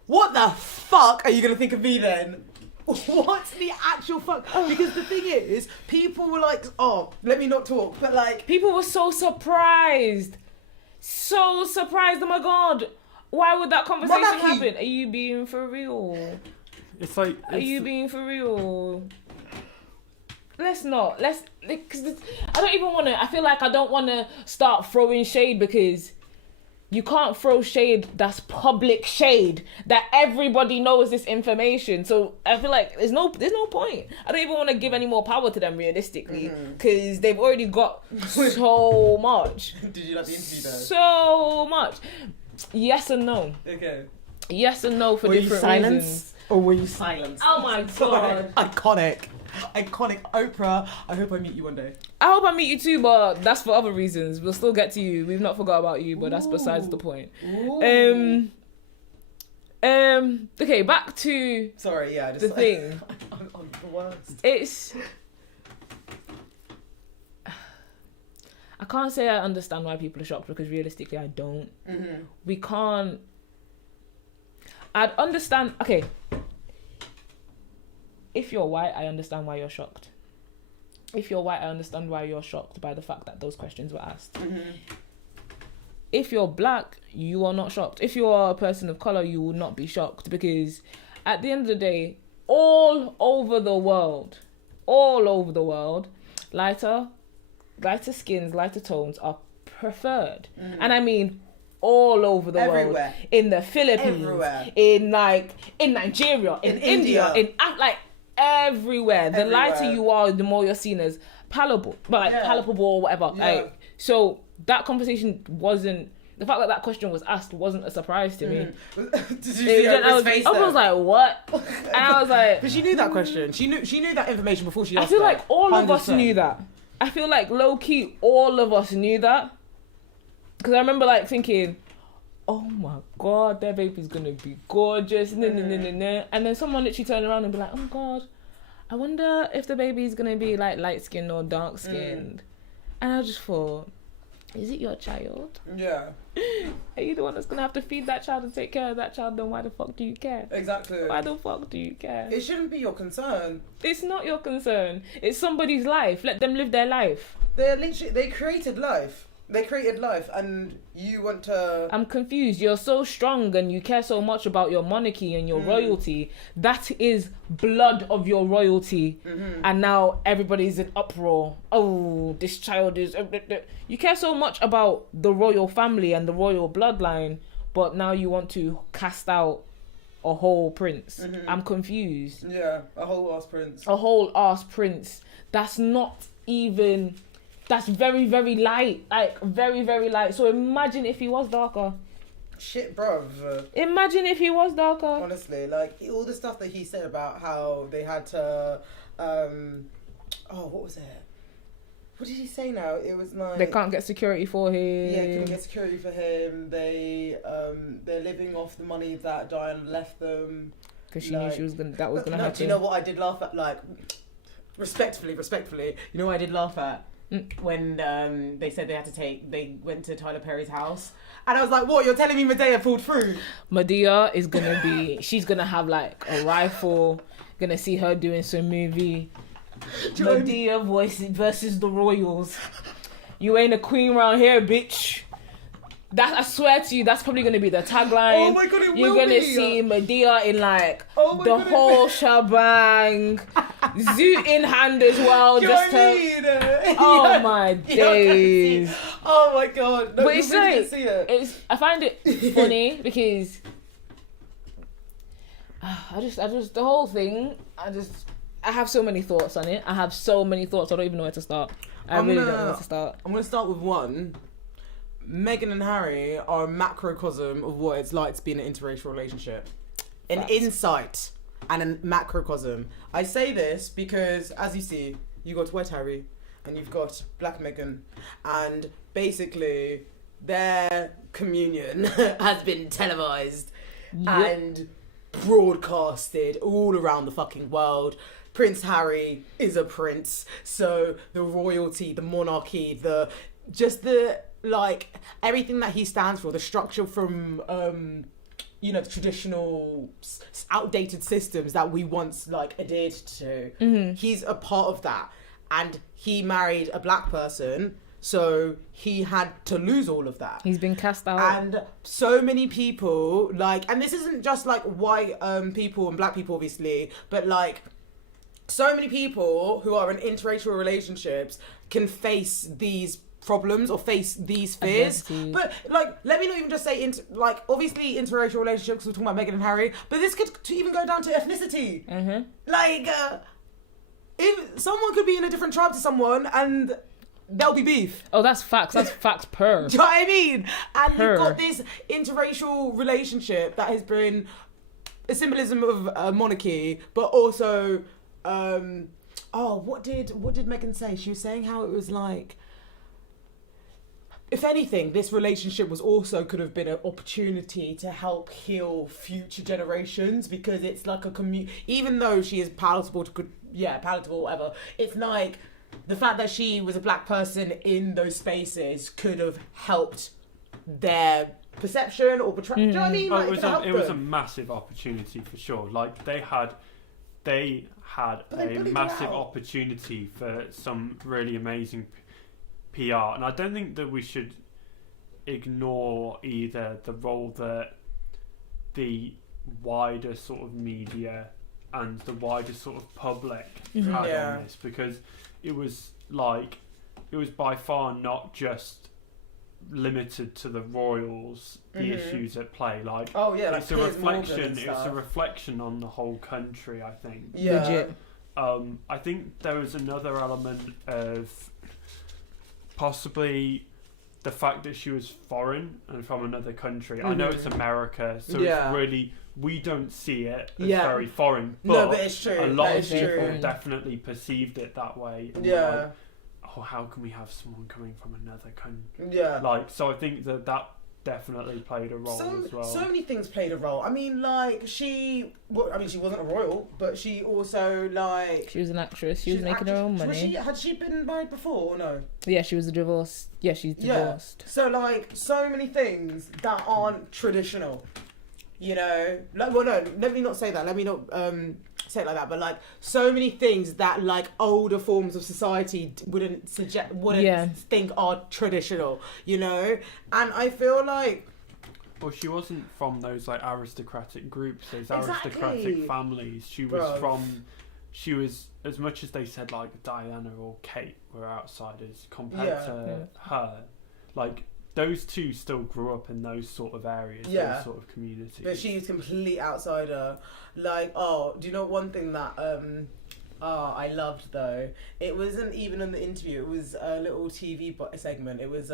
What the fuck are you gonna think of me then? What's the actual fuck? Because the thing is, people were like, oh, let me not talk, but like... People were so surprised. So surprised. Oh my God. Why would that conversation happen? Are you being for real? It's like... Are you being for real? Let's not. Cause I don't even want to... I feel like I don't want to start throwing shade because... You can't throw shade that's public shade that everybody knows this information. So I feel like there's no point. I don't even want to give any more power to them realistically because they've already got so much. Did you like the interview though? So much. Yes and no. Okay. Yes and no for Were you different silenced? reasons. Or were you silenced? Oh my God. Iconic Oprah. I hope I meet you one day. I hope I meet you too, but that's for other reasons. We'll still get to you. We've not forgot about you, but that's besides the point. Ooh. Okay, back to Sorry, yeah, the thing. I'm the worst. It's... I can't say I understand why people are shocked because realistically I don't. We can't... I'd understand... Okay. If you're white, I understand why you're shocked. If you're white, I understand why you're shocked by the fact that those questions were asked. If you're black, you are not shocked. If you're a person of colour, you will not be shocked because at the end of the day, all over the world, lighter skins, lighter tones are preferred. And I mean all over the world. In the Philippines, in Nigeria, in India, everywhere. The lighter you are, the more you're seen as palatable, palatable or whatever. Yeah. So that conversation wasn't... The fact that question was asked wasn't a surprise to me. Did you see Oprah's face I was like, what? And I was like... But she knew that question. She knew that information before she asked I feel like all of 100%. us knew that. I feel like low-key all of us knew that. Because I remember like thinking... Oh my God, their baby's gonna be gorgeous. And then someone literally turned around and be like, oh God, I wonder if the baby's gonna be like light skinned or dark skinned. And I just thought, is it your child? Yeah. Are you the one that's gonna have to feed that child and take care of that child? Then why the fuck do you care? Exactly. Why the fuck do you care? It shouldn't be your concern. It's not your concern. It's somebody's life. Let them live their life. They created life. And you want to... I'm confused. You're so strong and you care so much about your monarchy and your royalty. That is blood of your royalty. And now everybody's in uproar. Oh, this child is... You care so much about the royal family and the royal bloodline, but now you want to cast out a whole prince. I'm confused. Yeah, a whole ass prince. A whole ass prince. That's not even... That's very, very light. Like, very, very light. So imagine if he was darker. Shit, bruv. Imagine if he was darker. Honestly, like, all the stuff that he said about how they had to... what was it? What did he say now? It was like... They can't get security for him. Yeah, couldn't get security for him. They're living off the money that Diana left them. Because she knew that was gonna happen. Do you know what I did laugh at? Like, respectfully, you know what I did laugh at? when they said they went to Tyler Perry's house. And I was like, what, you're telling me Medea pulled through? Medea is she's gonna have like a rifle, gonna see her doing some movie. Medea versus the royals. You ain't a queen around here, bitch. That, I swear to you, that's probably going to be the tagline. Oh my God, it You're will gonna be. see Medea in like Oh the my God, whole shebang. Zoot in hand as well. Do you know what I mean? Oh my days. Oh my God. No, But it's really like, didn't see it. I find it funny because I just the whole thing, I have so many thoughts on it. I have so many thoughts. I don't even know where to start. I really don't know where to start. I'm going to start with one. Meghan and Harry are a macrocosm of what it's like to be in an interracial relationship. An insight and a macrocosm. I say this because, as you see, you got Wet Harry and you've got Black Meghan, and basically their communion has been televised and broadcasted all around the fucking world. Prince Harry is a prince, so the royalty, the monarchy, the everything that he stands for, the structure from the traditional outdated systems that we once adhered to. Mm-hmm. He's a part of that, and he married a black person, so he had to lose all of that. He's been cast out. And so many people, and this isn't just white people and black people, obviously, but so many people who are in interracial relationships can face these problems or face these fears. But let me not even just say obviously interracial relationships, we're talking about Meghan and Harry, but this could even go down to ethnicity. Mm-hmm. If someone could be in a different tribe to someone and there'll be beef. Oh, that's facts. That's facts per. Do you know what I mean? And you've got this interracial relationship that has been a symbolism of a monarchy, but also what did Meghan say? She was saying how it was if anything, this relationship could have been an opportunity to help heal future generations, because it's like a even though she is palatable, whatever, it's the fact that she was a black person in those spaces could have helped their perception or portrayal. Do you know what I mean? It was a massive opportunity for sure. They had a massive opportunity for some really amazing PR, and I don't think that we should ignore either the role that the wider sort of media and the wider sort of public had on this, because it was by far not just limited to the royals, the issues at play. It's a reflection on the whole country, I think. Yeah. Legit. I think there was another element of possibly the fact that she was foreign and from another country. I know it's America, so it's really, we don't see it as very foreign, but it's true. A lot of people definitely perceived it that way. And how can we have someone coming from another country? Yeah. So I think that definitely played a role as well. So many things played a role. I mean, she wasn't a royal, but she also she was an actress. She was making her own money. Had she been married before or no? Yeah, she was a divorced. Yeah, she's divorced. So so many things that aren't traditional. You know, let me not say that. Let me not say it like that. But so many things that older forms of society wouldn't think are traditional. You know, and I feel well, she wasn't from those aristocratic groups, those aristocratic families. She was, as much as they said Diana or Kate were outsiders compared to her, those two still grew up in those sort of areas, those sort of communities. But she's complete outsider. Do you know one thing that I loved though? It wasn't even in the interview. It was a little TV segment. It was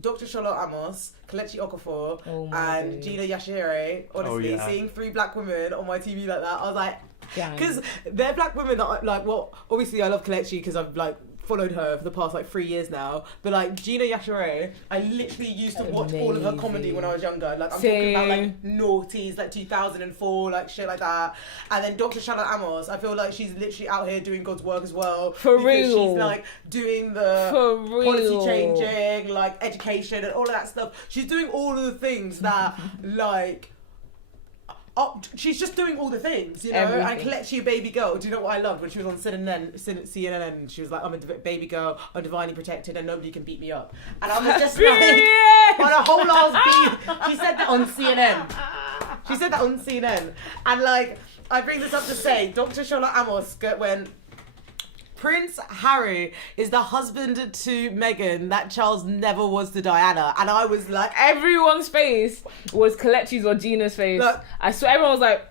Dr. Charlotte Amos, Kelechi Okafor, and Gina Yashire. Honestly, seeing 3 black women on my TV like that, I was like, because they're black women that obviously I love Kelechi because I've followed her for the past like 3 years now, but like Gina Yashere, I literally used to watch all of her comedy when I was younger. Like I'm talking about like noughties, like 2004, like shit like that. And then Dr. Charlotte Amos, I feel like she's literally out here doing God's work as well. For real. She's like doing the policy changing, like education and all of that stuff. She's doing all of the things that like. She's just doing all the things, you know. Everything. And Kelechi, a baby girl. Do you know what I loved when she was on CNN? She was like, "I'm a baby girl. I'm divinely protected, and nobody can beat me up." And I was just like, on a whole ass beat. She said that on CNN. And like, I bring this up to say, Dr. Charlotte Amos when Prince Harry is the husband to Meghan that Charles never was to Diana. And I was like... Everyone's face was Kelechi's or Gina's face. Look, I swear everyone was like,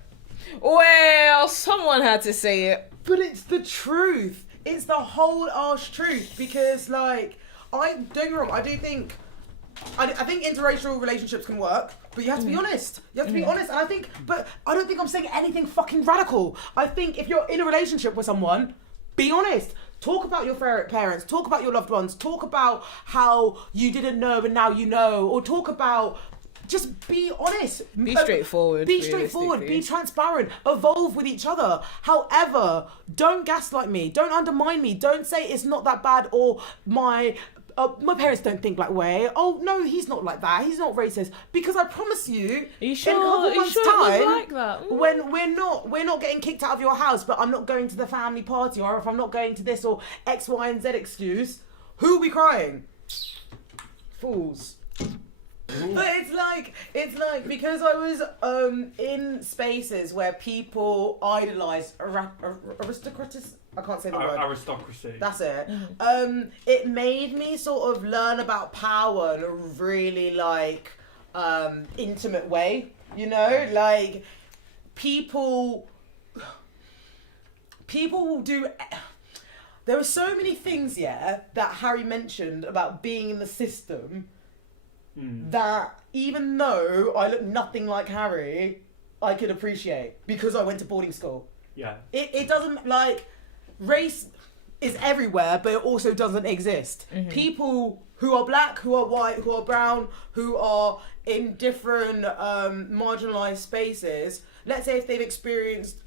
well, someone had to say it. But it's the truth. It's the whole arse truth. Because, like, don't get me wrong, I do think... I think interracial relationships can work, but you have to be honest. You have to be honest. And but I don't think I'm saying anything fucking radical. I think if you're in a relationship with someone... Be honest. Talk about your parents. Talk about your loved ones. Talk about how you didn't know and now you know. Or talk about... Just be honest. Be straightforward. Be straightforward. Be transparent. Evolve with each other. However, don't gaslight me. Don't undermine me. Don't say it's not that bad or my parents don't think like way. Oh no, he's not like that. He's not racist. Because I promise you, in a couple months' it time, was like that? when we're not getting kicked out of your house, but I'm not going to the family party, or if I'm not going to this or X, Y, and Z excuse, who will be crying? Fools. But it's like because I was in spaces where people idolise aristocratic. I can't say the word. Aristocracy. That's it. It made me sort of learn about power in a really like intimate way. You know, like people will do. There were so many things, that Harry mentioned about being in the system. That even though I look nothing like Harry, I could appreciate because I went to boarding school. Yeah. It doesn't like race is everywhere, but it also doesn't exist. People who are black, who are white, who are brown, who are in different marginalized spaces. Let's say if they've experienced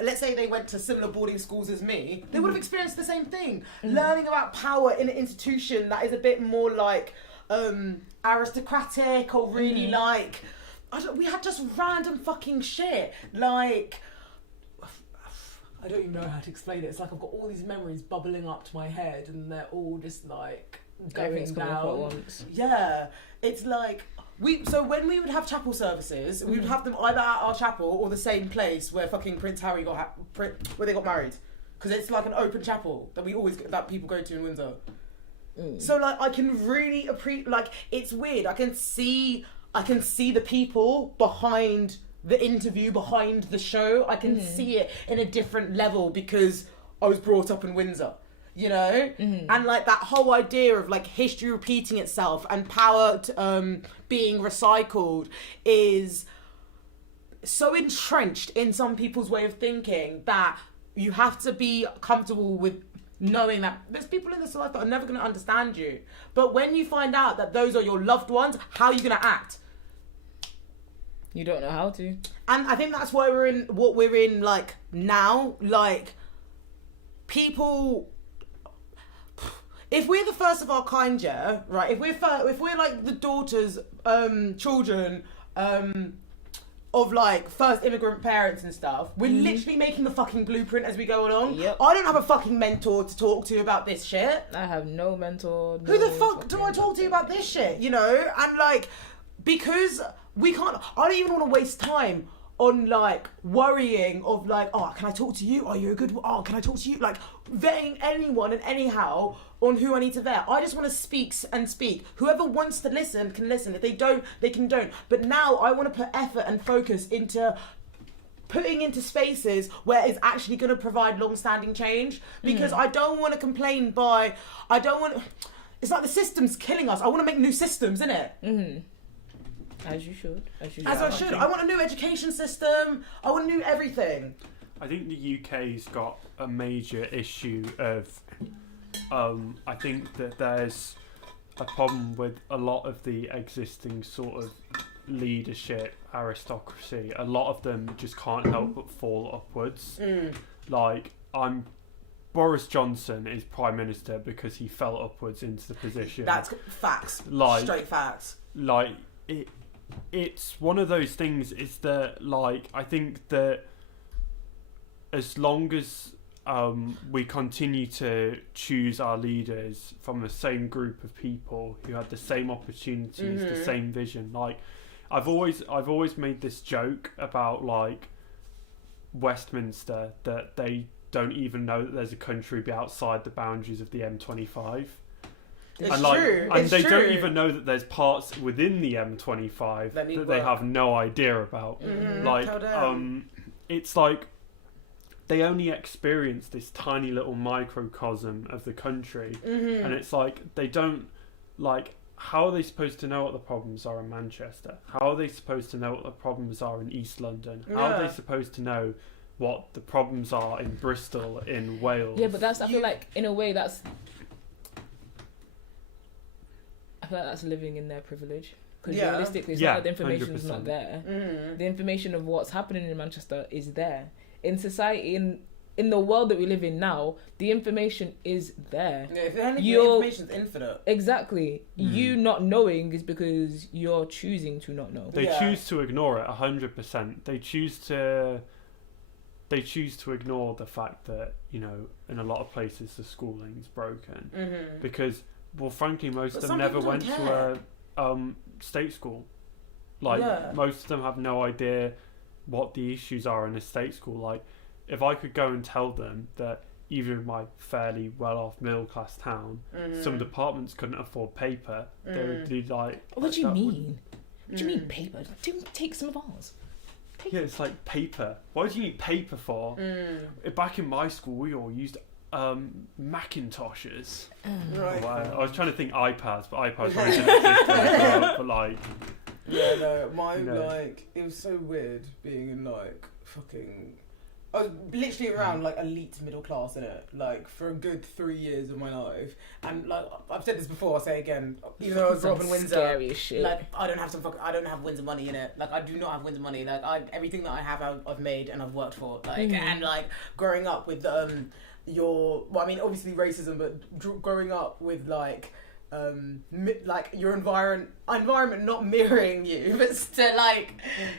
let's say they went to similar boarding schools as me, they would have experienced the same thing. Learning about power in an institution that is a bit more like aristocratic or really like we had just random fucking shit like I don't even know how to explain it. It's like I've got all these memories bubbling up to my head and they're all just like going down. Yeah, it's like when we would have chapel services, we would have them either at our chapel or the same place where fucking Prince Harry where they got married, because it's like an open chapel that people go to in Windsor. So like I can really appreciate, like it's weird. I can see the people behind the interview, behind the show. I can see it in a different level because I was brought up in Windsor, you know? And like that whole idea of like history repeating itself and power being recycled is so entrenched in some people's way of thinking that you have to be comfortable with knowing that there's people in this life that are never going to understand you. But when you find out that those are your loved ones, how are you going to act? You don't know how to. And I think that's why we're in like now, like people, if we're the first of our kind, yeah, right, if we're like the daughters, children, of like first immigrant parents and stuff, we're literally making the fucking blueprint as we go along. Yep. I don't have a fucking mentor to talk to about this shit. I have no mentor. Who the fuck do I talk to about this shit, you know? And like, because I don't even want to waste time on like worrying of like, oh, can I talk to you? Are you a good, can I talk to you? Like vetting anyone and anyhow on who I need to vet. I just want to speak and speak. Whoever wants to listen can listen. If they don't, they can don't. But now I want to put effort and focus into putting into spaces where it's actually going to provide long-standing change, because I don't want to complain it's like the system's killing us. I want to make new systems, innit? As you should. As I should. I want a new education system. I want a new everything. I think the UK's got a major issue of. I think that there's a problem with a lot of the existing sort of leadership aristocracy. A lot of them just can't help but fall upwards. Like, Boris Johnson is Prime Minister because he fell upwards into the position. That's facts. Like, straight facts. Like, it's one of those things, is that, like, I think that as long as we continue to choose our leaders from the same group of people who had the same opportunities, the same vision. Like, I've always made this joke about, like, Westminster, that they don't even know that there's a country outside the boundaries of the M25. It's and true. And they true. don't even know that there's parts within the M25 that they have no idea about. Like, it's like they only experience this tiny little microcosm of the country, and it's like they don't, like, how are they supposed to know what the problems are in Manchester? How are they supposed to know what the problems are in East London? How are they supposed to know what the problems are in Bristol, in Wales? Yeah, but I feel like in a way that's living in their privilege. Because realistically, it's not that the information is not there. The information of what's happening in Manchester is there. In society, in the world that we live in now, the information is there. Yeah, if the information's infinite. Exactly. You not knowing is because you're choosing to not know. They choose to ignore it 100%. They choose to ignore the fact that, you know, in a lot of places the schooling's broken. Because, well, frankly, most of them never went to a state school. Like, most of them have no idea what the issues are in a state school. Like, if I could go and tell them that even in my fairly well-off middle-class town, some departments couldn't afford paper, they would be like... What do you mean? What do you mean paper? Take some of ours. Yeah, it's like paper. What do you need paper for? Back in my school, we all used Macintoshes. Right. Well, I was trying to think iPads, but iPads probably didn't exist when I grew up, but like... Yeah, no, like, it was so weird being in, like, fucking... I was literally around, like, elite middle class, innit? Like, for a good 3 years of my life. And, like, I've said this before, I'll say it again. Even though I was robbing Windsor, scary as shit. like, I don't have Windsor money, innit? Like, I do not have Windsor money. Like, everything that I have, I've made and I've worked for. Like, and, like, growing up with, obviously racism, but growing up with, like your environment not mirroring you, but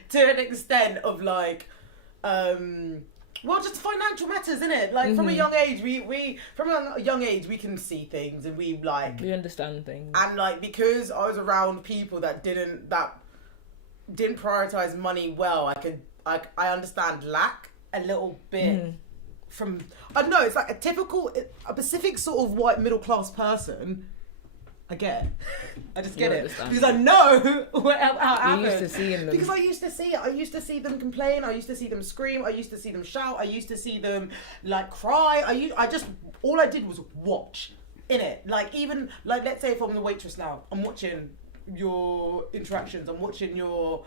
to an extent of, like, just financial matters, innit? Like, from a young age, we can see things and we understand things. And, like, because I was around people that didn't prioritize money well, I understand lack a little bit. From, I don't know, it's like a Pacific sort of white middle class person. I get it. I just get it. Because I know how it happened. Used to seeing them. Because I used to see it. I used to see them complain. I used to see them scream. I used to see them shout. I used to see them, like, cry. All I did was watch, innit? Like, even, like, let's say if I'm the waitress now, I'm watching your interactions. I'm watching your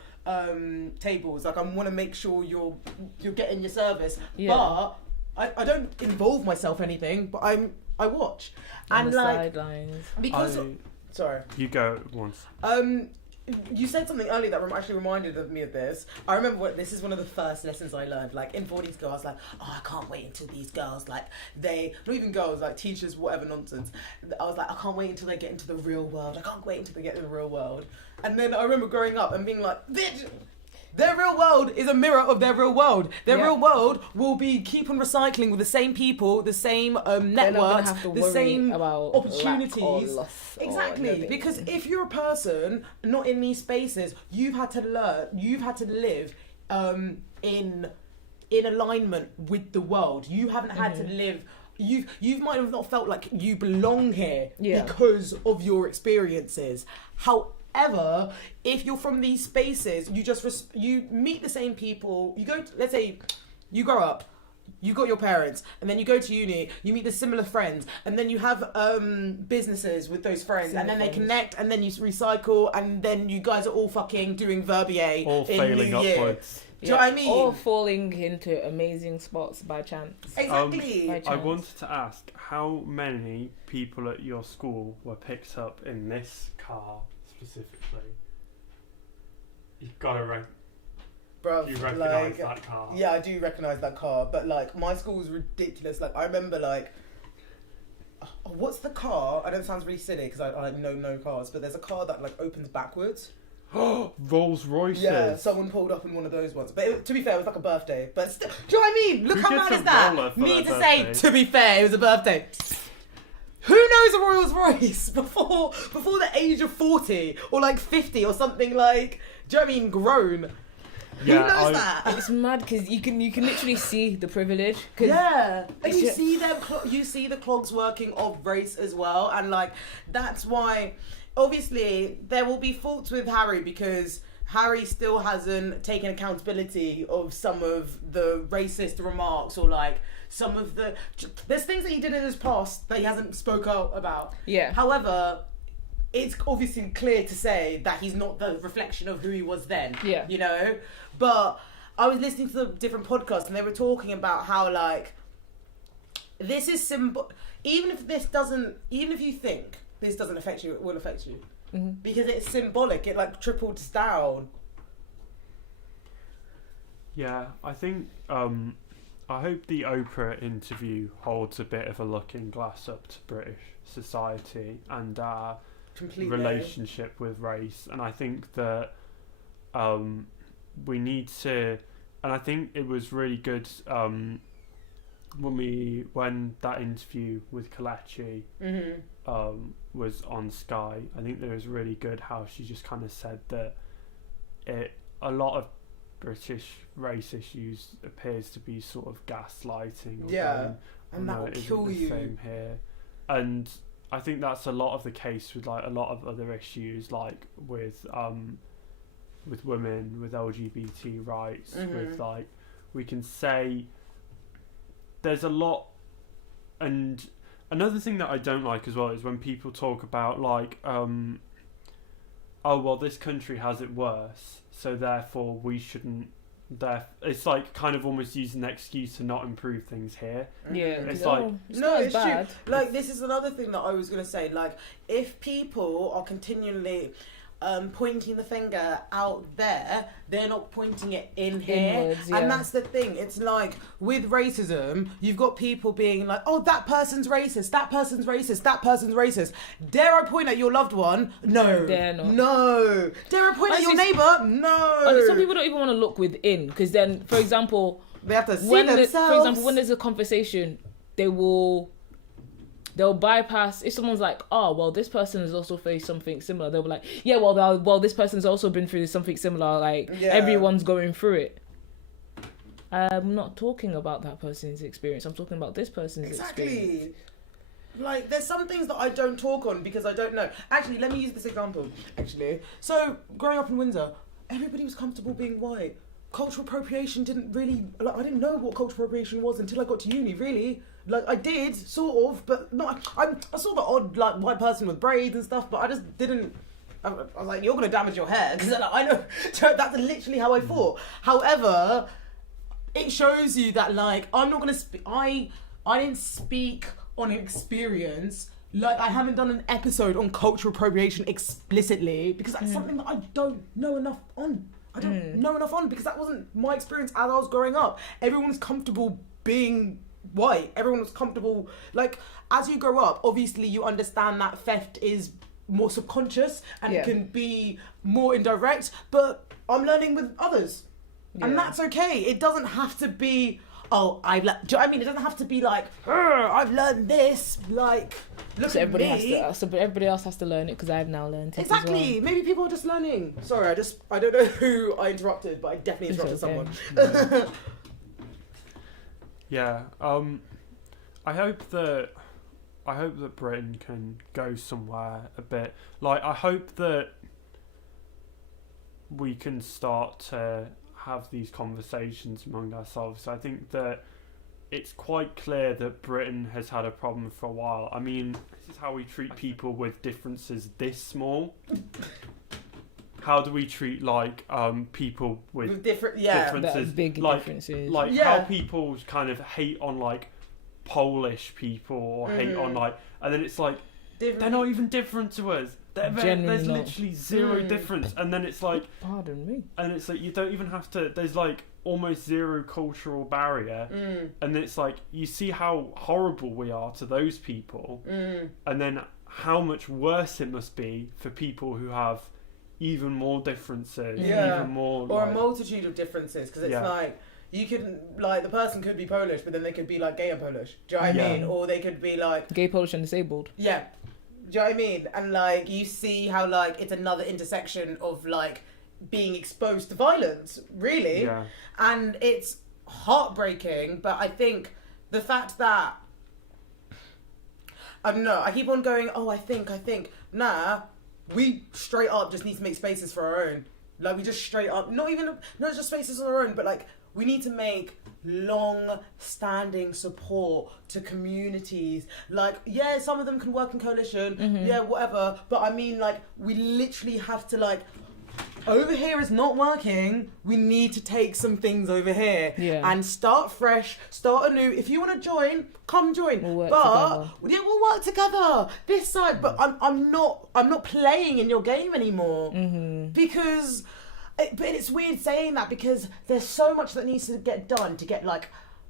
tables. Like, I want to make sure you're getting your service. Yeah. But I don't involve myself in anything, but I watch. And, like, sidelines. Because sorry. You go once. You said something earlier that actually reminded me of this. I remember this is one of the first lessons I learned. Like, in 40s girls, I was like, oh, I can't wait until these girls, like, not even girls, like, teachers, whatever nonsense. I was like, I can't wait until they get into the real world. I can't wait until they get in the real world. And then I remember growing up and being like, bitch, their real world is a mirror of their real world. Their real world will be keep on recycling with the same people, the same networks, the same opportunities. Exactly. Because if you're a person not in these spaces, you've had to live in alignment with the world. You haven't had to live. You might have not felt like you belong here because of your experiences. However, if you're from these spaces, you meet the same people. You go to, let's say, you grow up, you got your parents, and then you go to uni, you meet the similar friends, and then you have businesses with those friends, and then they connect, and then you recycle, and then you guys are all fucking doing Verbier all in failing New Year. upwards. Do you know what I mean? Or falling into amazing spots by chance. Exactly. By chance. I wanted to ask, how many people at your school were picked up in this car specifically? You've got to Bruv, you recognise that car? Yeah, I do recognise that car, but like my school was ridiculous. Like I remember like, what's the car? I know it sounds really silly because I know no cars, but there's a car that like opens backwards. Rolls Royces. Yeah, someone pulled up in one of those ones. But to be fair, it was like a birthday. But still, do you know what I mean? Look Who how gets mad a is that? roller for Me their to say, birthday? to be fair, it was a birthday. Who knows a Rolls Royce before the age of 40 or like 50 or something like? Do you know what I mean? Grown. Yeah, Who knows that? It's mad because you can literally see the privilege. 'Cause Yeah, and you it's see them. You see the clogs working of race as well, and like that's why. Obviously, there will be faults with Harry because Harry still hasn't taken accountability of some of the racist remarks or like some of the. There's things that he did in his past that he hasn't spoke out about. Yeah. However, it's obviously clear to say that he's not the reflection of who he was then. Yeah. You know? But I was listening to the different podcasts and they were talking about how like this is even if you think this doesn't affect you, it will affect you. Mm-hmm. Because it's symbolic, it like tripled down. Yeah, I think I hope the Oprah interview holds a bit of a looking glass up to British society and our Completely. relationship with race, and I think that we need to, and I think it was really good when that interview with Kelechi was on Sky. I think that it was really good how she just kind of said that a lot of British race issues appears to be sort of gaslighting or going, and that will kill the you. same here. And I think that's a lot of the case with like a lot of other issues, like with women, with LGBT rights, with like we can say there's a lot. And another thing that I don't like as well is when people talk about like oh well, this country has it worse, so therefore we shouldn't. It's like kind of almost using the excuse to not improve things here. Yeah, It's like it's not as bad. True. Like this is another thing that I was gonna say. Like if people are continually pointing the finger out there, they're not pointing it in here. Inwards, yeah. And that's the thing. It's like with racism, you've got people being like, oh, that person's racist, that person's racist, that person's racist. Dare I point at your loved one? No. Dare not. No. Dare I point at your neighbour? No. Some people don't even want to look within because then, for example, they have to see for themselves. example, when there's a conversation, they'll bypass. If someone's like, oh, well, this person has also faced something similar, they'll be like, yeah, well, this person's also been through something similar. Like, everyone's going through it. I'm not talking about that person's experience. I'm talking about this person's experience. Like, there's some things that I don't talk on because I don't know. Actually, let me use this example. So, growing up in Windsor, everybody was comfortable being white. Cultural appropriation didn't really... Like, I didn't know what cultural appropriation was until I got to uni, really. Like, I did, sort of, but not... I saw the odd, like, white person with braids and stuff, but I just didn't... I was like, you're going to damage your hair, because I know... That's literally how I thought. However, it shows you that, like, I'm not going to speak... I didn't speak on experience. Like, I haven't done an episode on cultural appropriation explicitly, because that's something that I don't know enough on. I don't know enough on, because that wasn't my experience as I was growing up. Everyone was comfortable being white. Everyone was comfortable. Like, as you grow up, obviously you understand that theft is more subconscious and it can be more indirect, but I'm learning with others. And that's okay. It doesn't have to be, oh, do you know what I mean? It doesn't have to be like, I've learned this, like, look So at me. everybody else has to learn it because I've now learned it Exactly. as well. Maybe people are just learning. Sorry, I don't know who I interrupted, but I definitely interrupted someone. Yeah. I hope that Britain can go somewhere a bit. Like, I hope that we can start to have these conversations among ourselves. I think that it's quite clear that Britain has had a problem for a while. I mean, this is how we treat people with differences this small. How do we treat people with differences, big differences? How people kind of hate on Polish people or hate on and then it's like they're not even different to us. There's literally zero difference, and then it's like, pardon me, and it's like you don't even have to. There's almost zero cultural barrier, and then it's like you see how horrible we are to those people, and then how much worse it must be for people who have even more differences, even more, or a multitude of differences, because it's like you could the person could be Polish, but then they could be gay and Polish. Do you know what I mean? Or they could be gay, Polish, and disabled. Yeah. Do you know what I mean? And you see how it's another intersection of being exposed to violence, really. Yeah. And it's heartbreaking, but I think the fact that I don't know, I keep on going, I think, nah, we straight up just need to make spaces for our own. We just straight up, not just spaces on our own, but we need to make long-standing support to communities. Some of them can work in coalition, whatever. But I mean, we literally have to, over here is not working. We need to take some things over here and start fresh, start anew. If you want to join, come join. We'll work together. This side, but I'm not playing in your game anymore because. But it's weird saying that because there's so much that needs to get done to get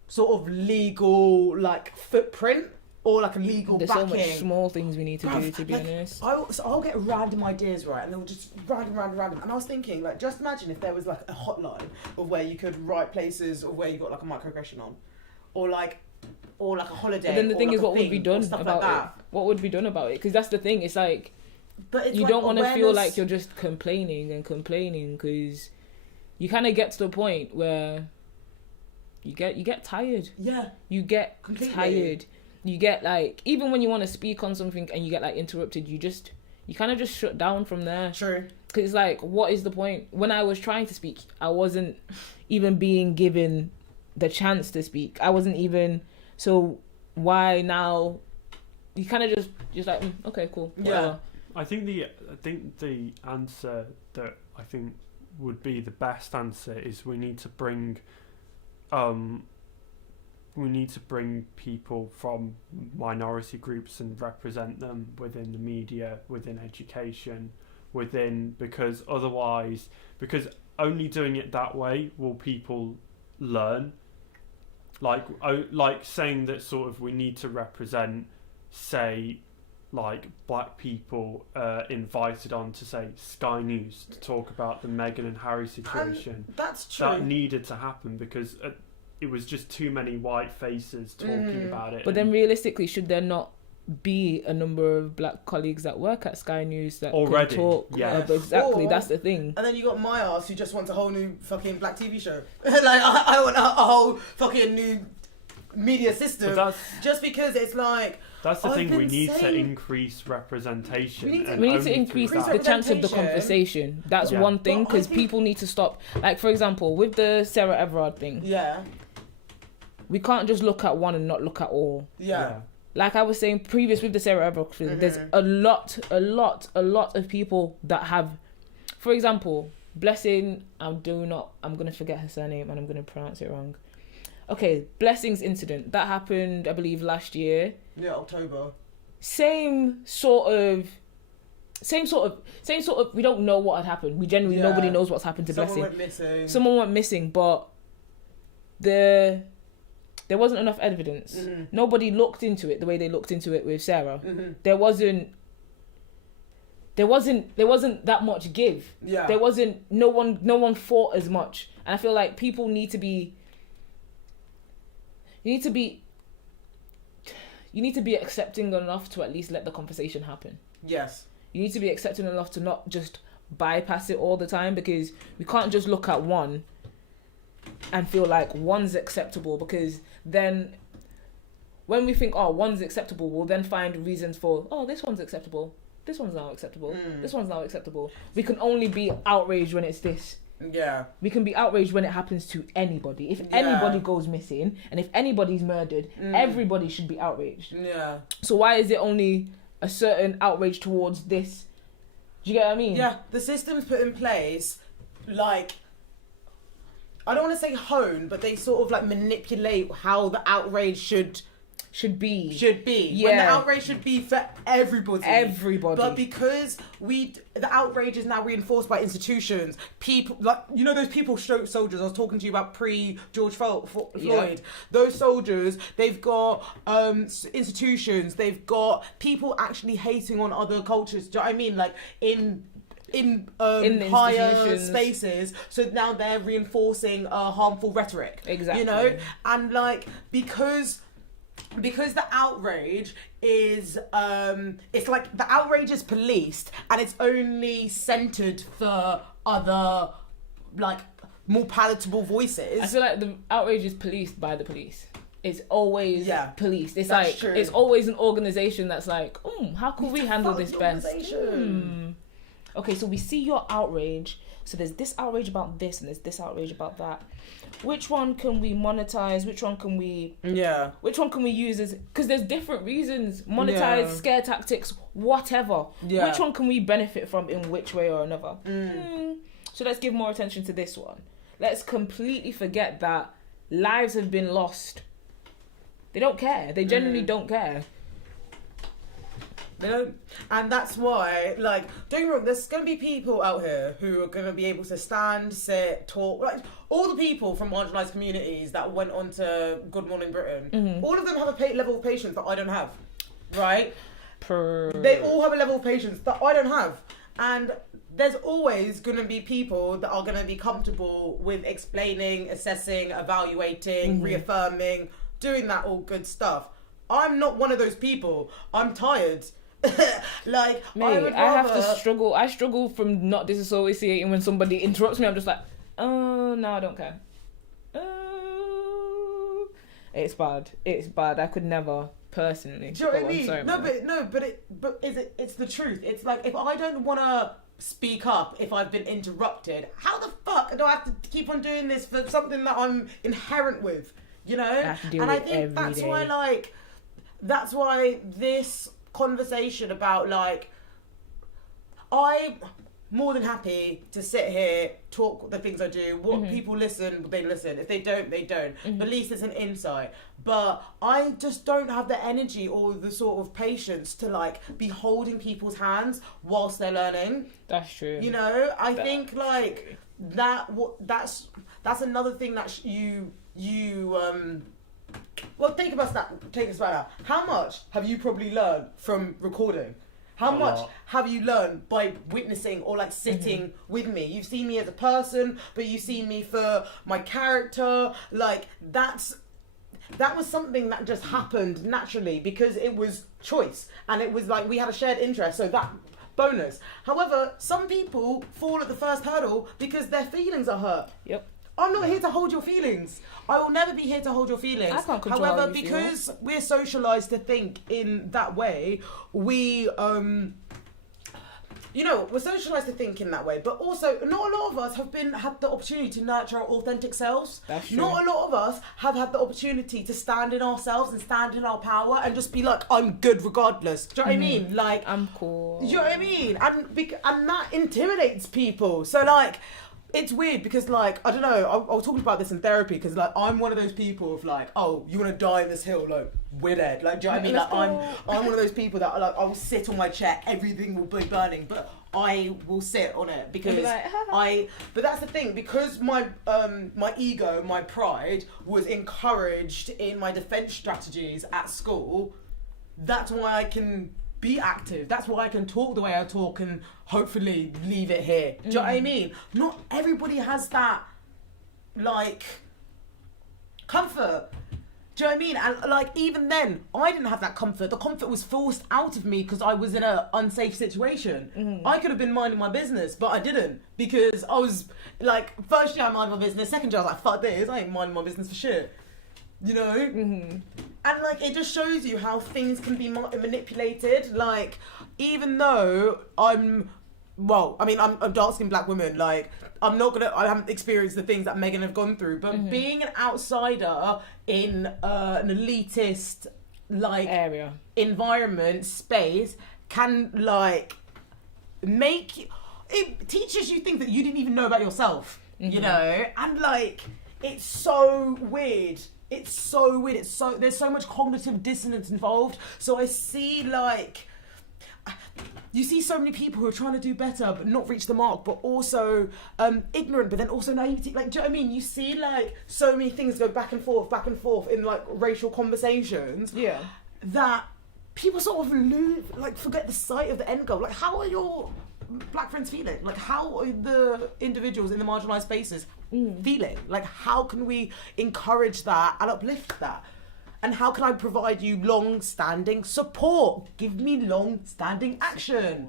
sort of legal footprint or a legal there's backing. There's so much small things we need to do, to be honest. I'll get random ideas, right, and they'll just random. And I was thinking, just imagine if there was a hotline of where you could write places or where you got a microaggression on, or a holiday. But then the thing is, what would be done about it? What would be done about it? Because that's the thing. It's but you don't want to feel like you're just complaining because you kind of get to the point where you get tired. Yeah. You get tired. You get even when you want to speak on something and you get interrupted, you kind of just shut down from there. True. Because it's what is the point? When I was trying to speak, I wasn't even being given the chance to speak. I wasn't even. So why now? You kind of just okay, cool. Whatever. Yeah. I think the answer that I think would be the best answer is we need to bring people from minority groups and represent them within the media, within education, because only doing it that way will people learn. Saying that sort of we need to represent, say, black people invited on to say Sky News to talk about the Meghan and Harry situation. That's true. That needed to happen because it was just too many white faces talking about it. But then realistically, should there not be a number of black colleagues that work at Sky News that already can talk? Exactly, that's the thing. And then you got my ass who just wants a whole new fucking black TV show. I want a whole fucking new media system. Just because it's that's the thing, we need to increase representation. We need to increase the chance of the conversation. That's one thing, because people need to stop. For example, with the Sarah Everard thing. Yeah. We can't just look at one and not look at all. Yeah. Like I was saying previous with the Sarah Everard thing, there's a lot of people that have, for example, Blessing, I'm going to forget her surname and I'm going to pronounce it wrong. Okay, Blessing's incident that happened, I believe, last year. Yeah, October. Same sort of. We don't know what had happened. We genuinely nobody knows what's happened to Blessing. Someone went missing, but there wasn't enough evidence. Nobody looked into it the way they looked into it with Sarah. There wasn't that much give. Yeah. There wasn't. No one fought as much, and I feel like people need to be. You need to be accepting enough to at least let the conversation happen. Yes. You need to be accepting enough to not just bypass it all the time, because we can't just look at one and feel like one's acceptable, because then when we think, one's acceptable, we'll then find reasons for, this one's acceptable. This one's now acceptable. This one's now acceptable. We can only be outraged when it's this. Yeah. We can be outraged when it happens to anybody. If anybody goes missing and if anybody's murdered, everybody should be outraged. Yeah. So why is it only a certain outrage towards this? Do you get what I mean? Yeah, the system's put in place, like, I don't want to say hone, but they sort of like manipulate how the outrage should be. Yeah. When the outrage should be for everybody. Everybody. But because the outrage is now reinforced by institutions, people, like, you know those people, stroke soldiers I was talking to you about pre-George Floyd? Yeah. Those soldiers, they've got institutions, they've got people actually hating on other cultures. Do you know what I mean? Like, in higher spaces, so now they're reinforcing harmful rhetoric. Exactly. You know? And like, because the outrage is it's like the outrage is policed and it's only centered for other, like, more palatable voices. I feel like the outrage is policed by the police. It's always policed. It's that's like true. It's always an organization that's like, how can we handle this best? Okay, so we see your outrage. So there's this outrage about this and there's this outrage about that. Which one can we monetize? Which one can we use as, because there's different reasons, monetize, scare tactics, whatever. Which one can we benefit from in which way or another? So let's give more attention to this one. Let's completely forget that lives have been lost. They don't care. They genuinely don't care. They don't, and that's why, like, don't get me wrong, there's going to be people out here who are going to be able to stand, sit, talk, like, all the people from marginalised communities that went on to Good Morning Britain, all of them have a level of patience that I don't have, right? They all have a level of patience that I don't have, and there's always going to be people that are going to be comfortable with explaining, assessing, evaluating, reaffirming, doing that all good stuff. I'm not one of those people. I'm tired. Like, mate, I have to struggle. I struggle from not disassociating when somebody interrupts me. I'm just like, no, I don't care. It's bad. It's bad. I could never personally. Do you know what I mean? Sorry, it's the truth. It's like, if I don't want to speak up if I've been interrupted, how the fuck do I have to keep on doing this for something that I'm inherent with? You know? I think that's why, like, that's why this conversation about, like, I'm more than happy to sit here, talk the things I do. What people listen, they listen. If they don't, they don't. But at least it's an insight. But I just don't have the energy or the sort of patience to, like, be holding people's hands whilst they're learning. That's true. You know, I think, like, that's another thing that well, take us back now. How much have you probably learned from recording? How much have you learned by witnessing or, like, sitting with me? You've seen me as a person, but you've seen me for my character. Like, that was something that just happened naturally because it was choice. And it was like we had a shared interest, so that bonus. However, some people fall at the first hurdle because their feelings are hurt. Yep. I'm not here to hold your feelings. I will never be here to hold your feelings. I can't control However, how you because feel. we're socialised to think in that way, we're socialised to think in that way. But also, not a lot of us have had the opportunity to nurture our authentic selves. That's true. Not a lot of us have had the opportunity to stand in ourselves and stand in our power and just be like, I'm good regardless. Do you know what I mean? Like, I'm cool. Do you know what I mean? And that intimidates people. So, like, it's weird because, like, I don't know, I was talking about this in therapy because, like, I'm one of those people of, like, oh, you want to die in this hill? Like, we're dead. Like, do you know what I mean? Like, I'm one of those people that, like, I will sit on my chair, everything will be burning, but I will sit on it because but that's the thing, because my ego, my pride was encouraged in my defense strategies at school. That's why I can be active. That's why I can talk the way I talk and hopefully leave it here. Do you know what I mean? Not everybody has that, like, comfort. Do you know what I mean? And, like, even then, I didn't have that comfort. The comfort was forced out of me because I was in an unsafe situation. I could have been minding my business, but I didn't because I was, like, first year I minded my business, second year I was like, fuck this, I ain't minding my business for shit. You know? And, like, it just shows you how things can be manipulated. Like, even though I'm well, I mean, I'm a dark-skinned black woman. Like, I haven't experienced the things that Megan have gone through, but being an outsider in an elitist, like, area, environment, space, can, like, it teaches you things that you didn't even know about yourself, you know? And, like, it's so weird. It's so weird. There's so much cognitive dissonance involved. So I see, like, you see so many people who are trying to do better but not reach the mark, but also ignorant, but then also naivety. Like, do you know what I mean? You see, like, so many things go back and forth in, like, racial conversations. Yeah. That people sort of forget the sight of the end goal. Like, how are your black friends feeling? Like, how are the individuals in the marginalised spaces feeling? Like, how can we encourage that and uplift that? And how can I provide you long-standing support? Give me long-standing action.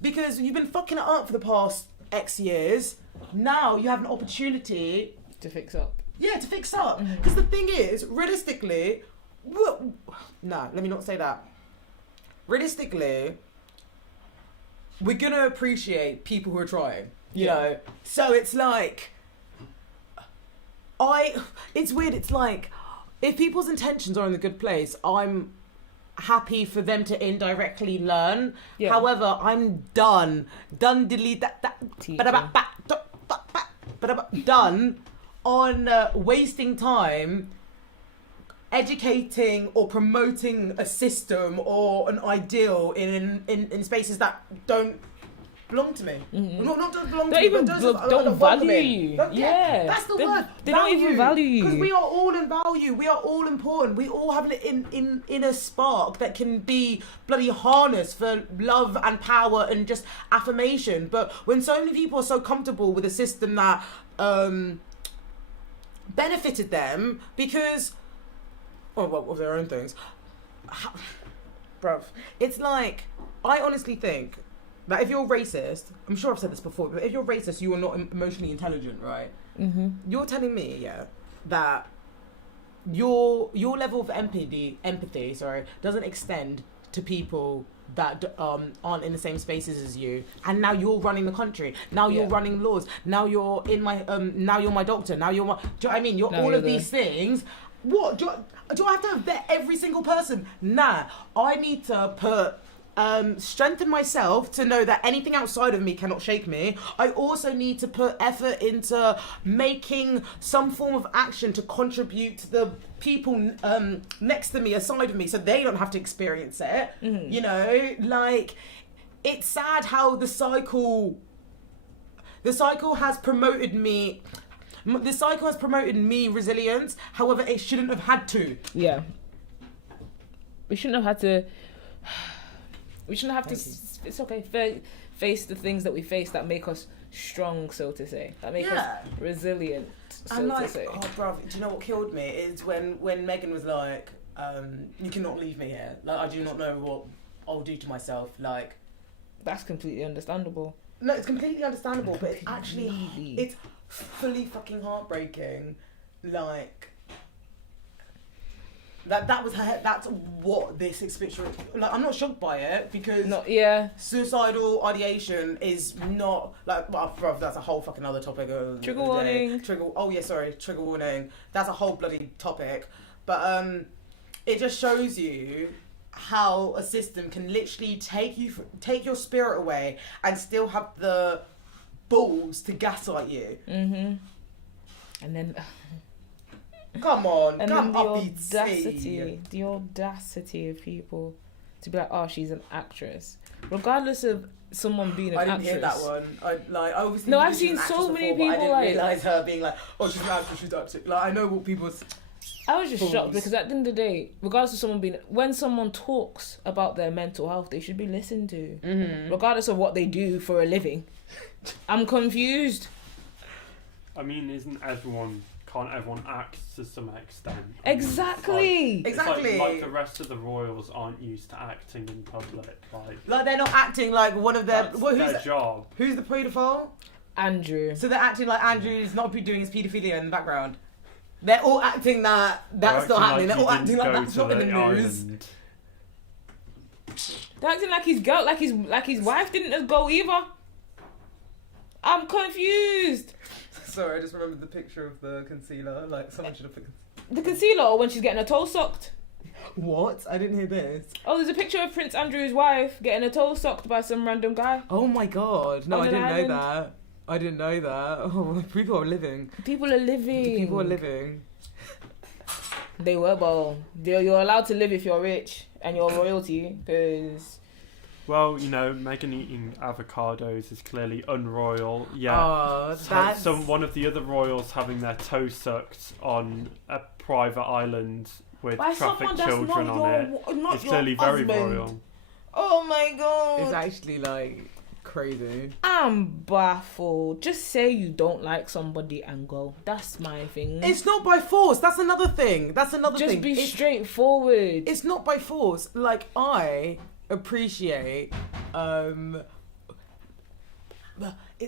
Because you've been fucking it up for the past X years. Now you have an opportunity to fix up. Yeah, to fix up. Because the thing is, realistically, let me not say that. Realistically, we're gonna appreciate people who are trying. You know? So it's like, it's weird, it's like, if people's intentions are in a good place, I'm happy for them to indirectly learn. Yeah. However, I'm done. Delete that. Done on wasting time educating or promoting a system or an ideal in spaces that don't belong to me. Not just belong to me, but don't value you. That's the word. They don't even value you. Because we are all in value. We are all important. We all have an inner spark that can be bloody harnessed for love and power and just affirmation. But when so many people are so comfortable with a system that benefited them because of their own things, bruv, it's like, I honestly think that if you're racist, I'm sure I've said this before, but if you're racist, you are not emotionally intelligent, right? You're telling me, that your level of empathy, doesn't extend to people that aren't in the same spaces as you, and now you're running the country. Now you're running laws. Now you're in my now you're my doctor. Now you're my. Do you know what I mean? You're all of these things. What do I have to vet every single person? Nah, I need to put. Strengthen myself to know that anything outside of me cannot shake me. I also need to put effort into making some form of action to contribute to the people next to me, aside of me, so they don't have to experience it. You know, like, it's sad how the cycle has promoted me. The cycle has promoted me resilience. However, it shouldn't have had to. Yeah, we shouldn't have had to. We shouldn't have to. It's okay. Face the things that we face that make us strong, so to say. That make us resilient, so to say. Oh, bruv, do you know what killed me? Is when Megan was like, "You cannot leave me here. Like, I do not know what I'll do to myself." Like, that's completely understandable. No, it's completely understandable, but it's fully fucking heartbreaking. Like. That was her. That's what this experience. Like, I'm not shocked by it because suicidal ideation is not like. Well, bro, that's a whole fucking other topic. Trigger warning. Trigger warning. That's a whole bloody topic. But it just shows you how a system can literally take your spirit away and still have the balls to gaslight you. And then. Come on, and come then up, the audacity of people to be like, oh, she's an actress, regardless of someone being an actress. I didn't hear that one. I obviously. No, I've seen so many people. I didn't realise her being like, oh, she's an actress, she's an actress. Like, I know what people's. I was just shocked because at the end of the day, regardless of someone being, when someone talks about their mental health, they should be listened to, regardless of what they do for a living. I'm confused. I mean, can't everyone act to some extent? Exactly. It's like the rest of the royals aren't used to acting in public. Like they're not acting like one of their. Their job. Who's the paedophile? Andrew. So they're acting like Andrew's not doing his paedophilia in the background. They're all acting that's not happening. They're all acting like that's not in the news. They're acting like his girl, like his wife didn't just go either. I'm confused. Sorry, I just remembered the picture of the concealer. Like, someone should have put... The concealer, or when she's getting her toe sucked. What? I didn't hear this. Oh, there's a picture of Prince Andrew's wife getting her toe sucked by some random guy. Oh my god. No, On I an didn't island. know that. I didn't know that. Oh, people are living. People are living. People are living. They were, but you're allowed to live if you're rich and you're royalty, because... Well, you know, Meghan eating avocados is clearly unroyal. Yeah. Oh, that's... One of the other royals having their toe sucked on a private island with By trafficked someone that's children not on your- it. not It's your clearly very husband. royal. Oh my god. It's actually, like, crazy. I'm baffled. Just say you don't like somebody and go. That's my thing. It's not by force. That's another thing. That's another Just thing. be It's- straightforward. It's not by force. Like, I appreciate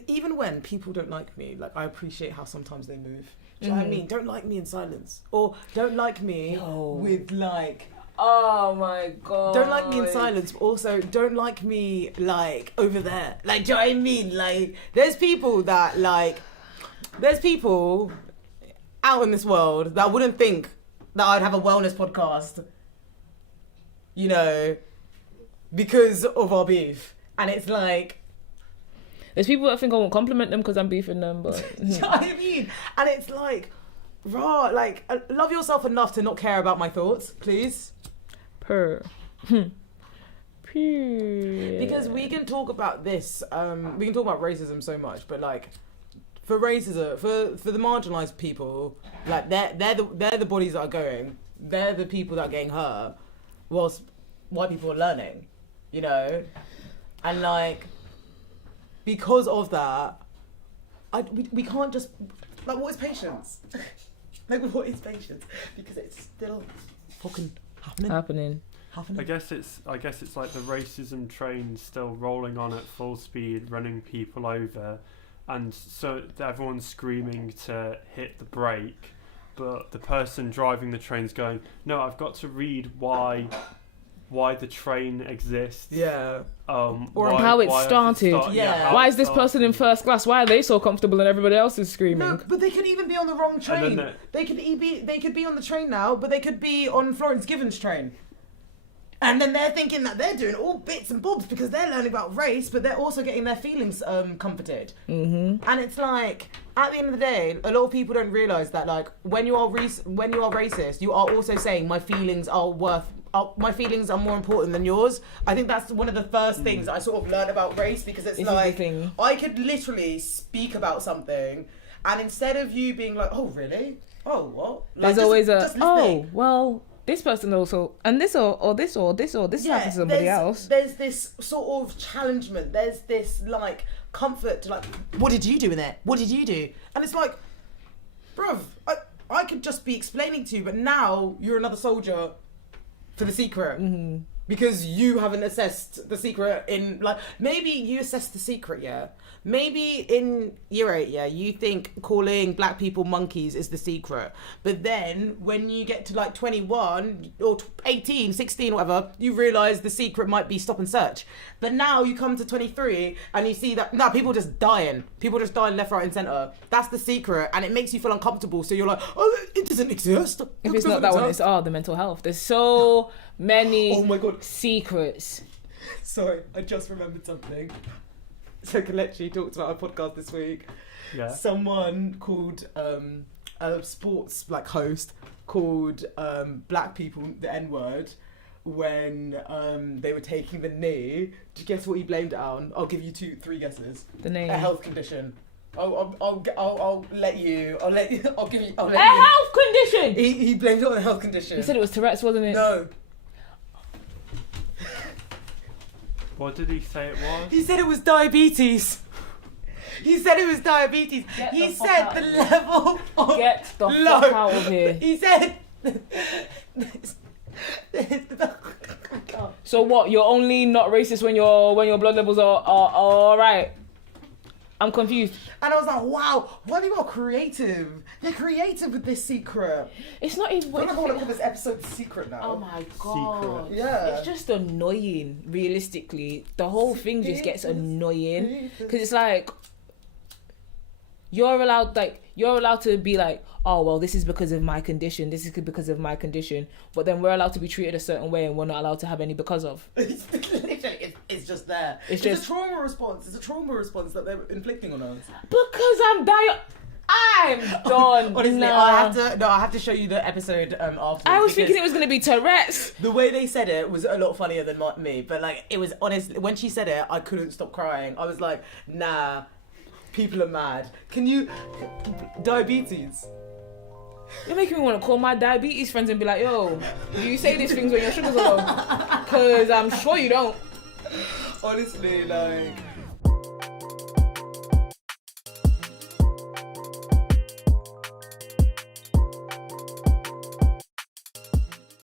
even when people don't like me, like, I appreciate how sometimes they move. Do you know what I mean? Don't like me in silence, or don't like me with, like, Oh my god. don't like me in silence, but also don't like me, like, over there. Like, do you know what I mean? Like, there's people out in this world that wouldn't think that I'd have a wellness podcast, you know, because of our beef. And it's like... There's people that think I won't compliment them because I'm beefing them, but... Do you know what I mean? And it's like, raw, like, love yourself enough to not care about my thoughts, please. Purr. Period. Because we can talk about this, we can talk about racism so much, but, like, for racism, for the marginalised people, like, they're the bodies that are going, they're the people that are getting hurt, whilst white people are learning, you know? And, like, because of that, we can't just, like, what is patience? Like, what is patience? Because it's still fucking happening. I guess it's like the racism train still rolling on at full speed, running people over, and so everyone's screaming to hit the brake, but the person driving the train's going, no, I've got to read why the train exists. Yeah. Or how it started. Yeah. Why is this person in first class? Why are they so comfortable and everybody else is screaming? No, but they could even be on the wrong train. And then They could be on the train now, but they could be on Florence Given's train. And then they're thinking that they're doing all bits and bobs because they're learning about race, but they're also getting their feelings comforted. Mm-hmm. And it's like, at the end of the day, a lot of people don't realise that, like, when you are racist, you are also saying my feelings are more important than yours. I think that's one of the first things I sort of learned about race, because it's like, I could literally speak about something, and instead of you being like, oh really? Oh what? Like, There's always listening. well, this person also, and this or this happens to somebody else. There's this sort of challengement. There's this, like, comfort to, like, what did you do in there? What did you do? And it's like, bruv, I could just be explaining to you, but now you're another soldier for The Secret. Mm-hmm. Because you haven't assessed The Secret in, like, maybe you assessed The Secret, yeah? Maybe in year 8, yeah, you think calling black people monkeys is The Secret. But then when you get to, like, 21 or 18, 16, whatever, you realise The Secret might be Stop and Search. But now you come to 23 and you see that, no, people just dying. People just dying left, right and centre. That's The Secret, and it makes you feel uncomfortable. So you're like, oh, it doesn't exist. If it's not that one, it's the mental health. There's so many oh my God. secrets. Sorry, I just remembered something. So Kelechi talked about our podcast this week. Yeah. Someone called a sports, like, host called black people the N-word when they were taking the knee. Do you guess what he blamed it on? I'll give you 3 guesses. The name. A health condition. I'll let you. I'll let you. Health condition. He blamed it on a health condition. He said it was Tourette's, wasn't it? No. What did he say it was? He said it was diabetes. He said it was diabetes. He said the level of Get the fuck out of here. He said. So what? You're only not racist when your blood levels are all right. I'm confused. And I was like, wow, why people are creative? They're creative with this secret. It's not even. I don't know if I want to call this episode Secret now. Oh my god. Secret. Yeah. It's just annoying, realistically. The whole thing just gets annoying. Because it's like, you're allowed to be like, oh, well, this is because of my condition. This is because of my condition. But then we're allowed to be treated a certain way and we're not allowed to have any because of. Literally, it's just there. It's a trauma response. It's a trauma response that they're inflicting on us. Because I'm done. Honestly, nah. I have to show you the episode afterwards. I was thinking it was going to be Tourette's. The way they said it was a lot funnier than me. But like, it was honestly, when she said it, I couldn't stop crying. I was like, nah, people are mad. Can you... Diabetes. You're making me want to call my diabetes friends and be like, yo, do you say these things when your sugars are low? Because I'm sure you don't. Honestly, like,